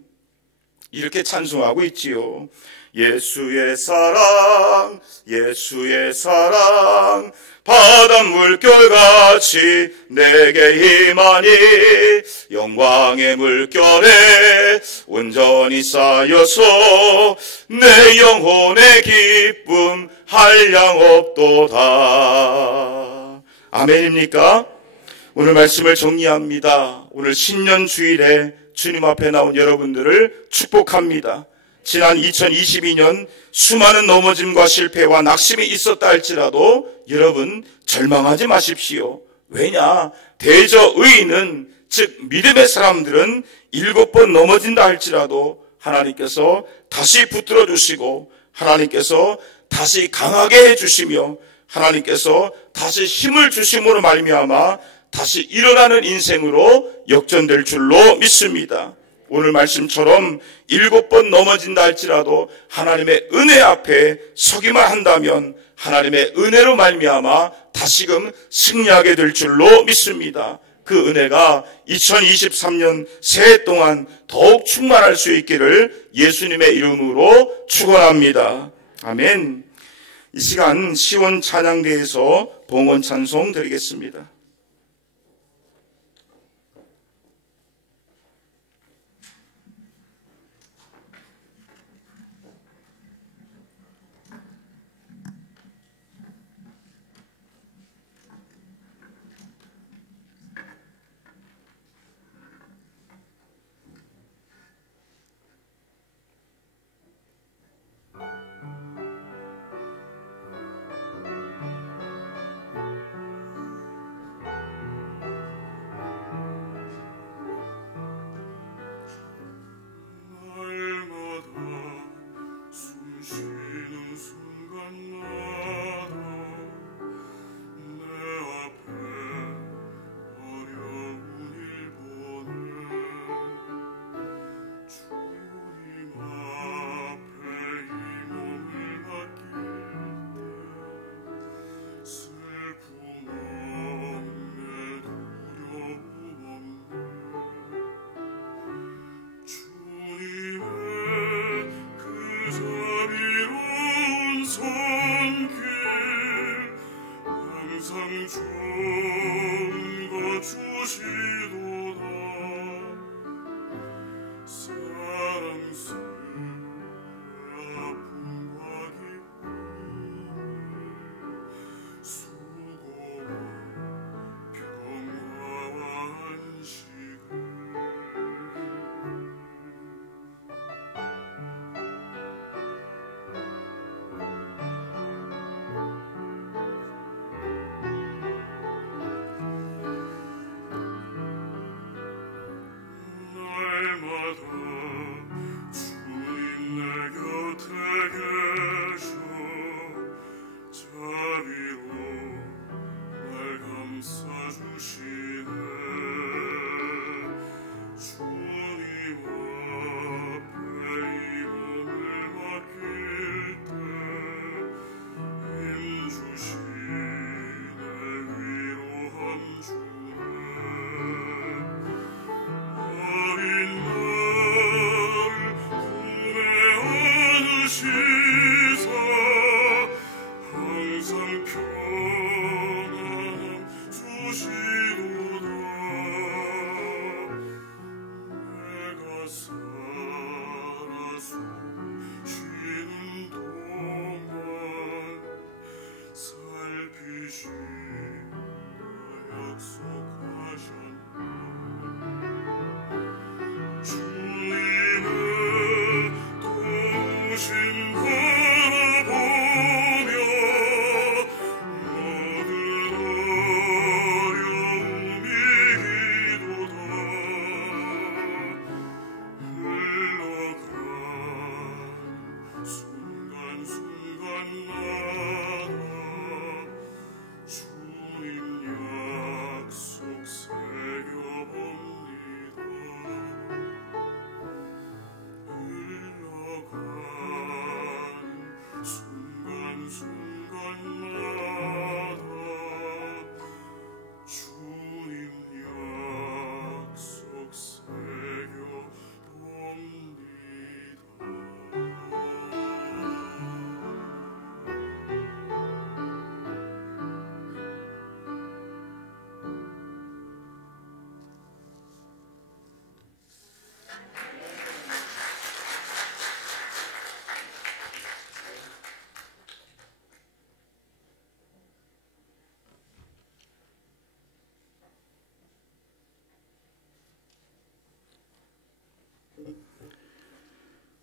이렇게 찬송하고 있지요. 예수의 사랑, 예수의 사랑, 바닷물 결같이 내게 임하니 영광의 물결에 온전히 쌓여서 내 영혼의 기쁨 한량없도다. 아멘입니까? 오늘 말씀을 정리합니다. 오늘 신년 주일에 주님 앞에 나온 여러분들을 축복합니다. 지난 2022년 수많은 넘어짐과 실패와 낙심이 있었다 할지라도 여러분 절망하지 마십시오. 왜냐? 대저 의인은, 즉 믿음의 사람들은 7번 넘어진다 할지라도 하나님께서 다시 붙들어 주시고 하나님께서 다시 강하게 해주시며 하나님께서 다시 힘을 주심으로 말미암아 다시 일어나는 인생으로 역전될 줄로 믿습니다. 오늘 말씀처럼 7번 넘어진다 할지라도 하나님의 은혜 앞에 서기만 한다면 하나님의 은혜로 말미암아 다시금 승리하게 될 줄로 믿습니다. 그 은혜가 2023년 새해 동안 더욱 충만할 수 있기를 예수님의 이름으로 축원합니다. 아멘. 이 시간 시원 찬양대에서 봉헌 찬송 드리겠습니다.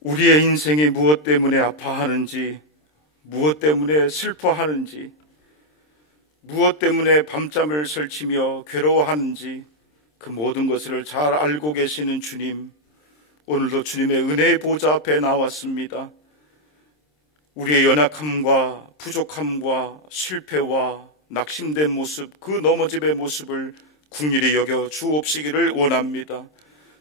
우리의 인생이 무엇 때문에 아파하는지, 무엇 때문에 슬퍼하는지, 무엇 때문에 밤잠을 설치며 괴로워하는지 그 모든 것을 잘 알고 계시는 주님, 오늘도 주님의 은혜의 보좌 앞에 나왔습니다. 우리의 연약함과 부족함과 실패와 낙심된 모습, 그 넘어짐의 모습을 긍휼히 여겨 주옵시기를 원합니다.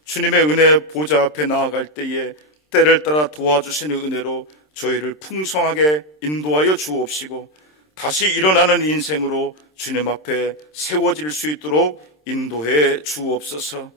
주님의 은혜 보좌 앞에 나아갈 때에 때를 따라 도와주시는 은혜로 저희를 풍성하게 인도하여 주옵시고 다시 일어나는 인생으로 주님 앞에 세워질 수 있도록 인도해 주옵소서.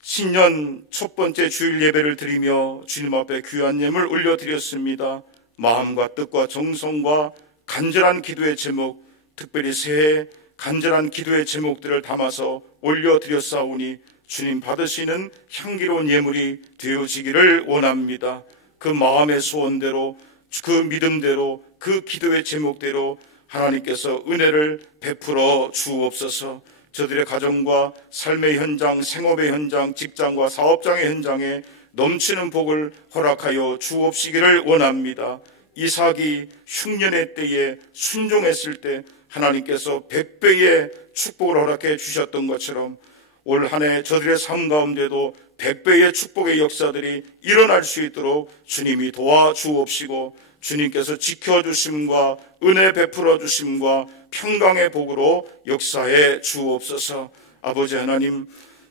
신년 첫 번째 주일 예배를 드리며 주님 앞에 귀한 예물 올려드렸습니다. 마음과 뜻과 정성과 간절한 기도의 제목, 특별히 새해 간절한 기도의 제목들을 담아서 올려드렸사오니 주님 받으시는 향기로운 예물이 되어지기를 원합니다. 그 마음의 소원대로, 그 믿음대로, 그 기도의 제목대로 하나님께서 은혜를 베풀어 주옵소서. 저들의 가정과 삶의 현장, 생업의 현장, 직장과 사업장의 현장에 넘치는 복을 허락하여 주옵시기를 원합니다. 이삭이 흉년의 때에 순종했을 때 하나님께서 100배의 축복을 허락해 주셨던 것처럼 올 한 해 저들의 삶 가운데도 100배의 축복의 역사들이 일어날 수 있도록 주님이 도와주옵시고 주님께서 지켜주심과 은혜 베풀어 주심과 평강의 복으로 역사해 주옵소서. 아버지 하나님,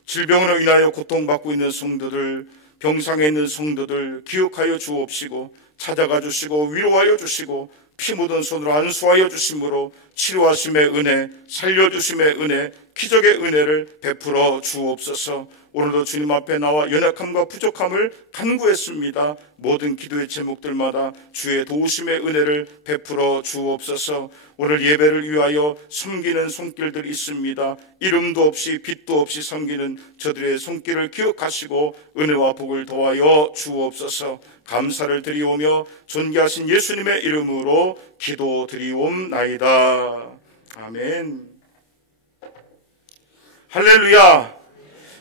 질병으로 인하여 고통받고 있는 성도들, 병상에 있는 성도들 기억하여 주옵시고 찾아가 주시고 위로하여 주시고 피 묻은 손으로 안수하여 주심으로 치료하심의 은혜, 살려주심의 은혜, 기적의 은혜를 베풀어 주옵소서. 오늘도 주님 앞에 나와 연약함과 부족함을 간구했습니다. 모든 기도의 제목들마다 주의 도우심의 은혜를 베풀어 주옵소서. 오늘 예배를 위하여 섬기는 손길들이 있습니다. 이름도 없이 빛도 없이 섬기는 저들의 손길을 기억하시고 은혜와 복을 더하여 주옵소서. 감사를 드리오며 존귀하신 예수님의 이름으로 기도드리옵나이다. 아멘. 할렐루야.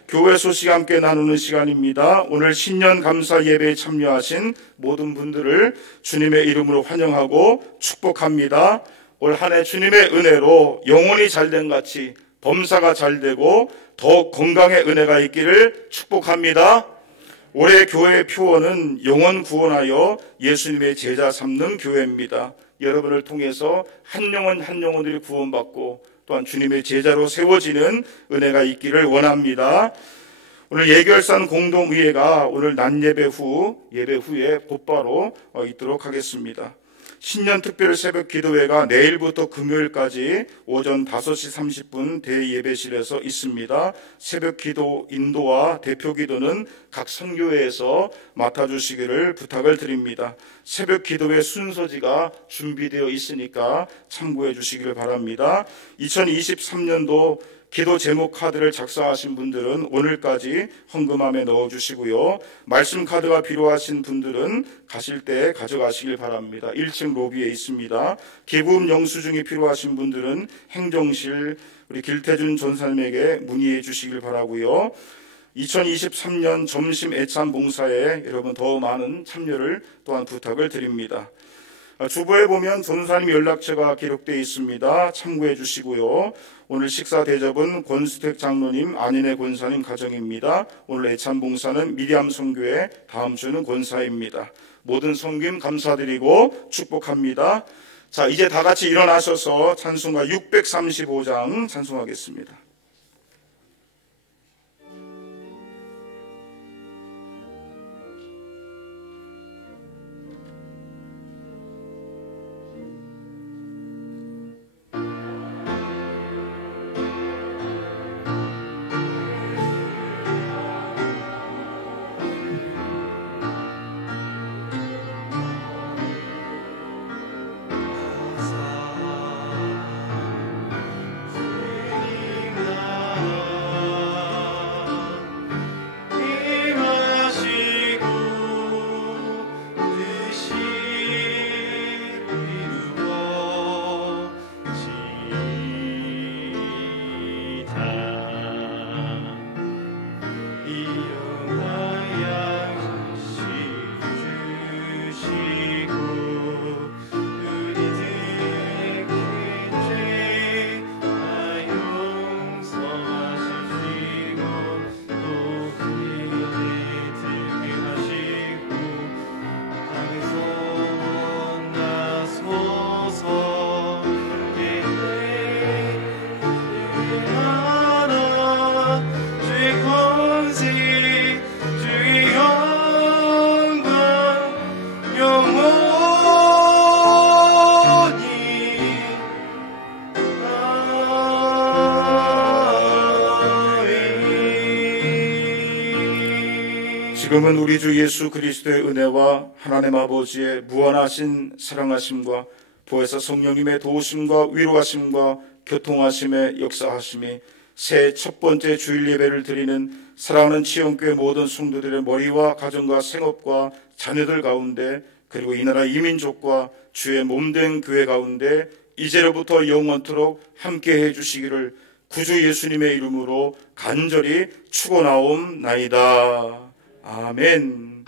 교회 소식 함께 나누는 시간입니다. 오늘 신년 감사 예배에 참여하신 모든 분들을 주님의 이름으로 환영하고 축복합니다. 올 한 해 주님의 은혜로 영혼이 잘된 같이 범사가 잘되고 더 건강의 은혜가 있기를 축복합니다. 올해 교회의 표어는 영혼 구원하여 예수님의 제자 삼는 교회입니다. 여러분을 통해서 한 영혼 한 영혼들이 구원받고 또한 주님의 제자로 세워지는 은혜가 있기를 원합니다. 오늘 예결산 공동의회가 오늘 낮 예배 후에 곧바로 있도록 하겠습니다. 신년 특별 새벽 기도회가 내일부터 금요일까지 오전 5시 30분 대예배실에서 있습니다. 새벽 기도 인도와 대표 기도는 각 선교회에서 맡아주시기를 부탁을 드립니다. 새벽 기도회 순서지가 준비되어 있으니까 참고해 주시기를 바랍니다. 2023년도 기도 제목 카드를 작성하신 분들은 오늘까지 헌금함에 넣어주시고요. 말씀 카드가 필요하신 분들은 가실 때 가져가시길 바랍니다. 1층 로비에 있습니다. 기부금 영수증이 필요하신 분들은 행정실 우리 길태준 전사님에게 문의해 주시길 바라고요. 2023년 점심 애찬 봉사에 여러분 더 많은 참여를 또한 부탁을 드립니다. 주보에 보면 전사님 연락처가 기록되어 있습니다. 참고해 주시고요. 오늘 식사 대접은 권수택 장로님, 안인혜 권사님 가정입니다. 오늘 애찬 봉사는 미리암 선교회, 다음 주는 권사입니다. 모든 섬김 감사드리고 축복합니다. 자, 이제 다 같이 일어나셔서 찬송가 635장 찬송하겠습니다. 나 지금은 우리 주 예수 그리스도의 은혜와 하나님 아버지의 무한하신 사랑하심과 보혜사 성령님의 도우심과 위로하심과 교통하심의 역사하심이 새 첫 번째 주일 예배를 드리는 사랑하는 지영교회 모든 성도들의 머리와 가정과 생업과 자녀들 가운데, 그리고 이 나라 이민족과 주의 몸된 교회 가운데 이제로부터 영원토록 함께해 주시기를 구주 예수님의 이름으로 간절히 축원하옵나이다. 아멘.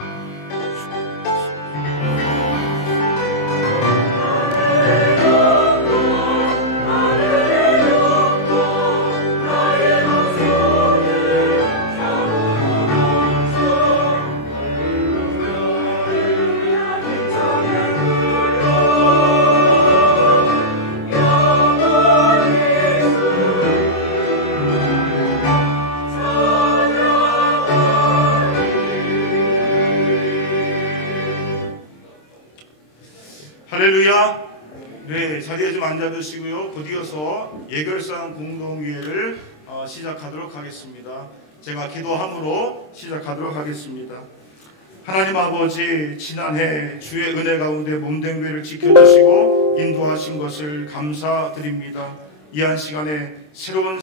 할렐루야. 네, 자리에 좀 앉아주시고요. 곧이어서 예결상 공동회를 시작하도록 하겠습니다. 제가 기도함으로 시작하도록 하겠습니다. 하나님 아버지, 지난해 주의 은혜 가운데 몸된 교회를 지켜주시고 인도하신 것을 감사드립니다. 이 한 시간에 새로운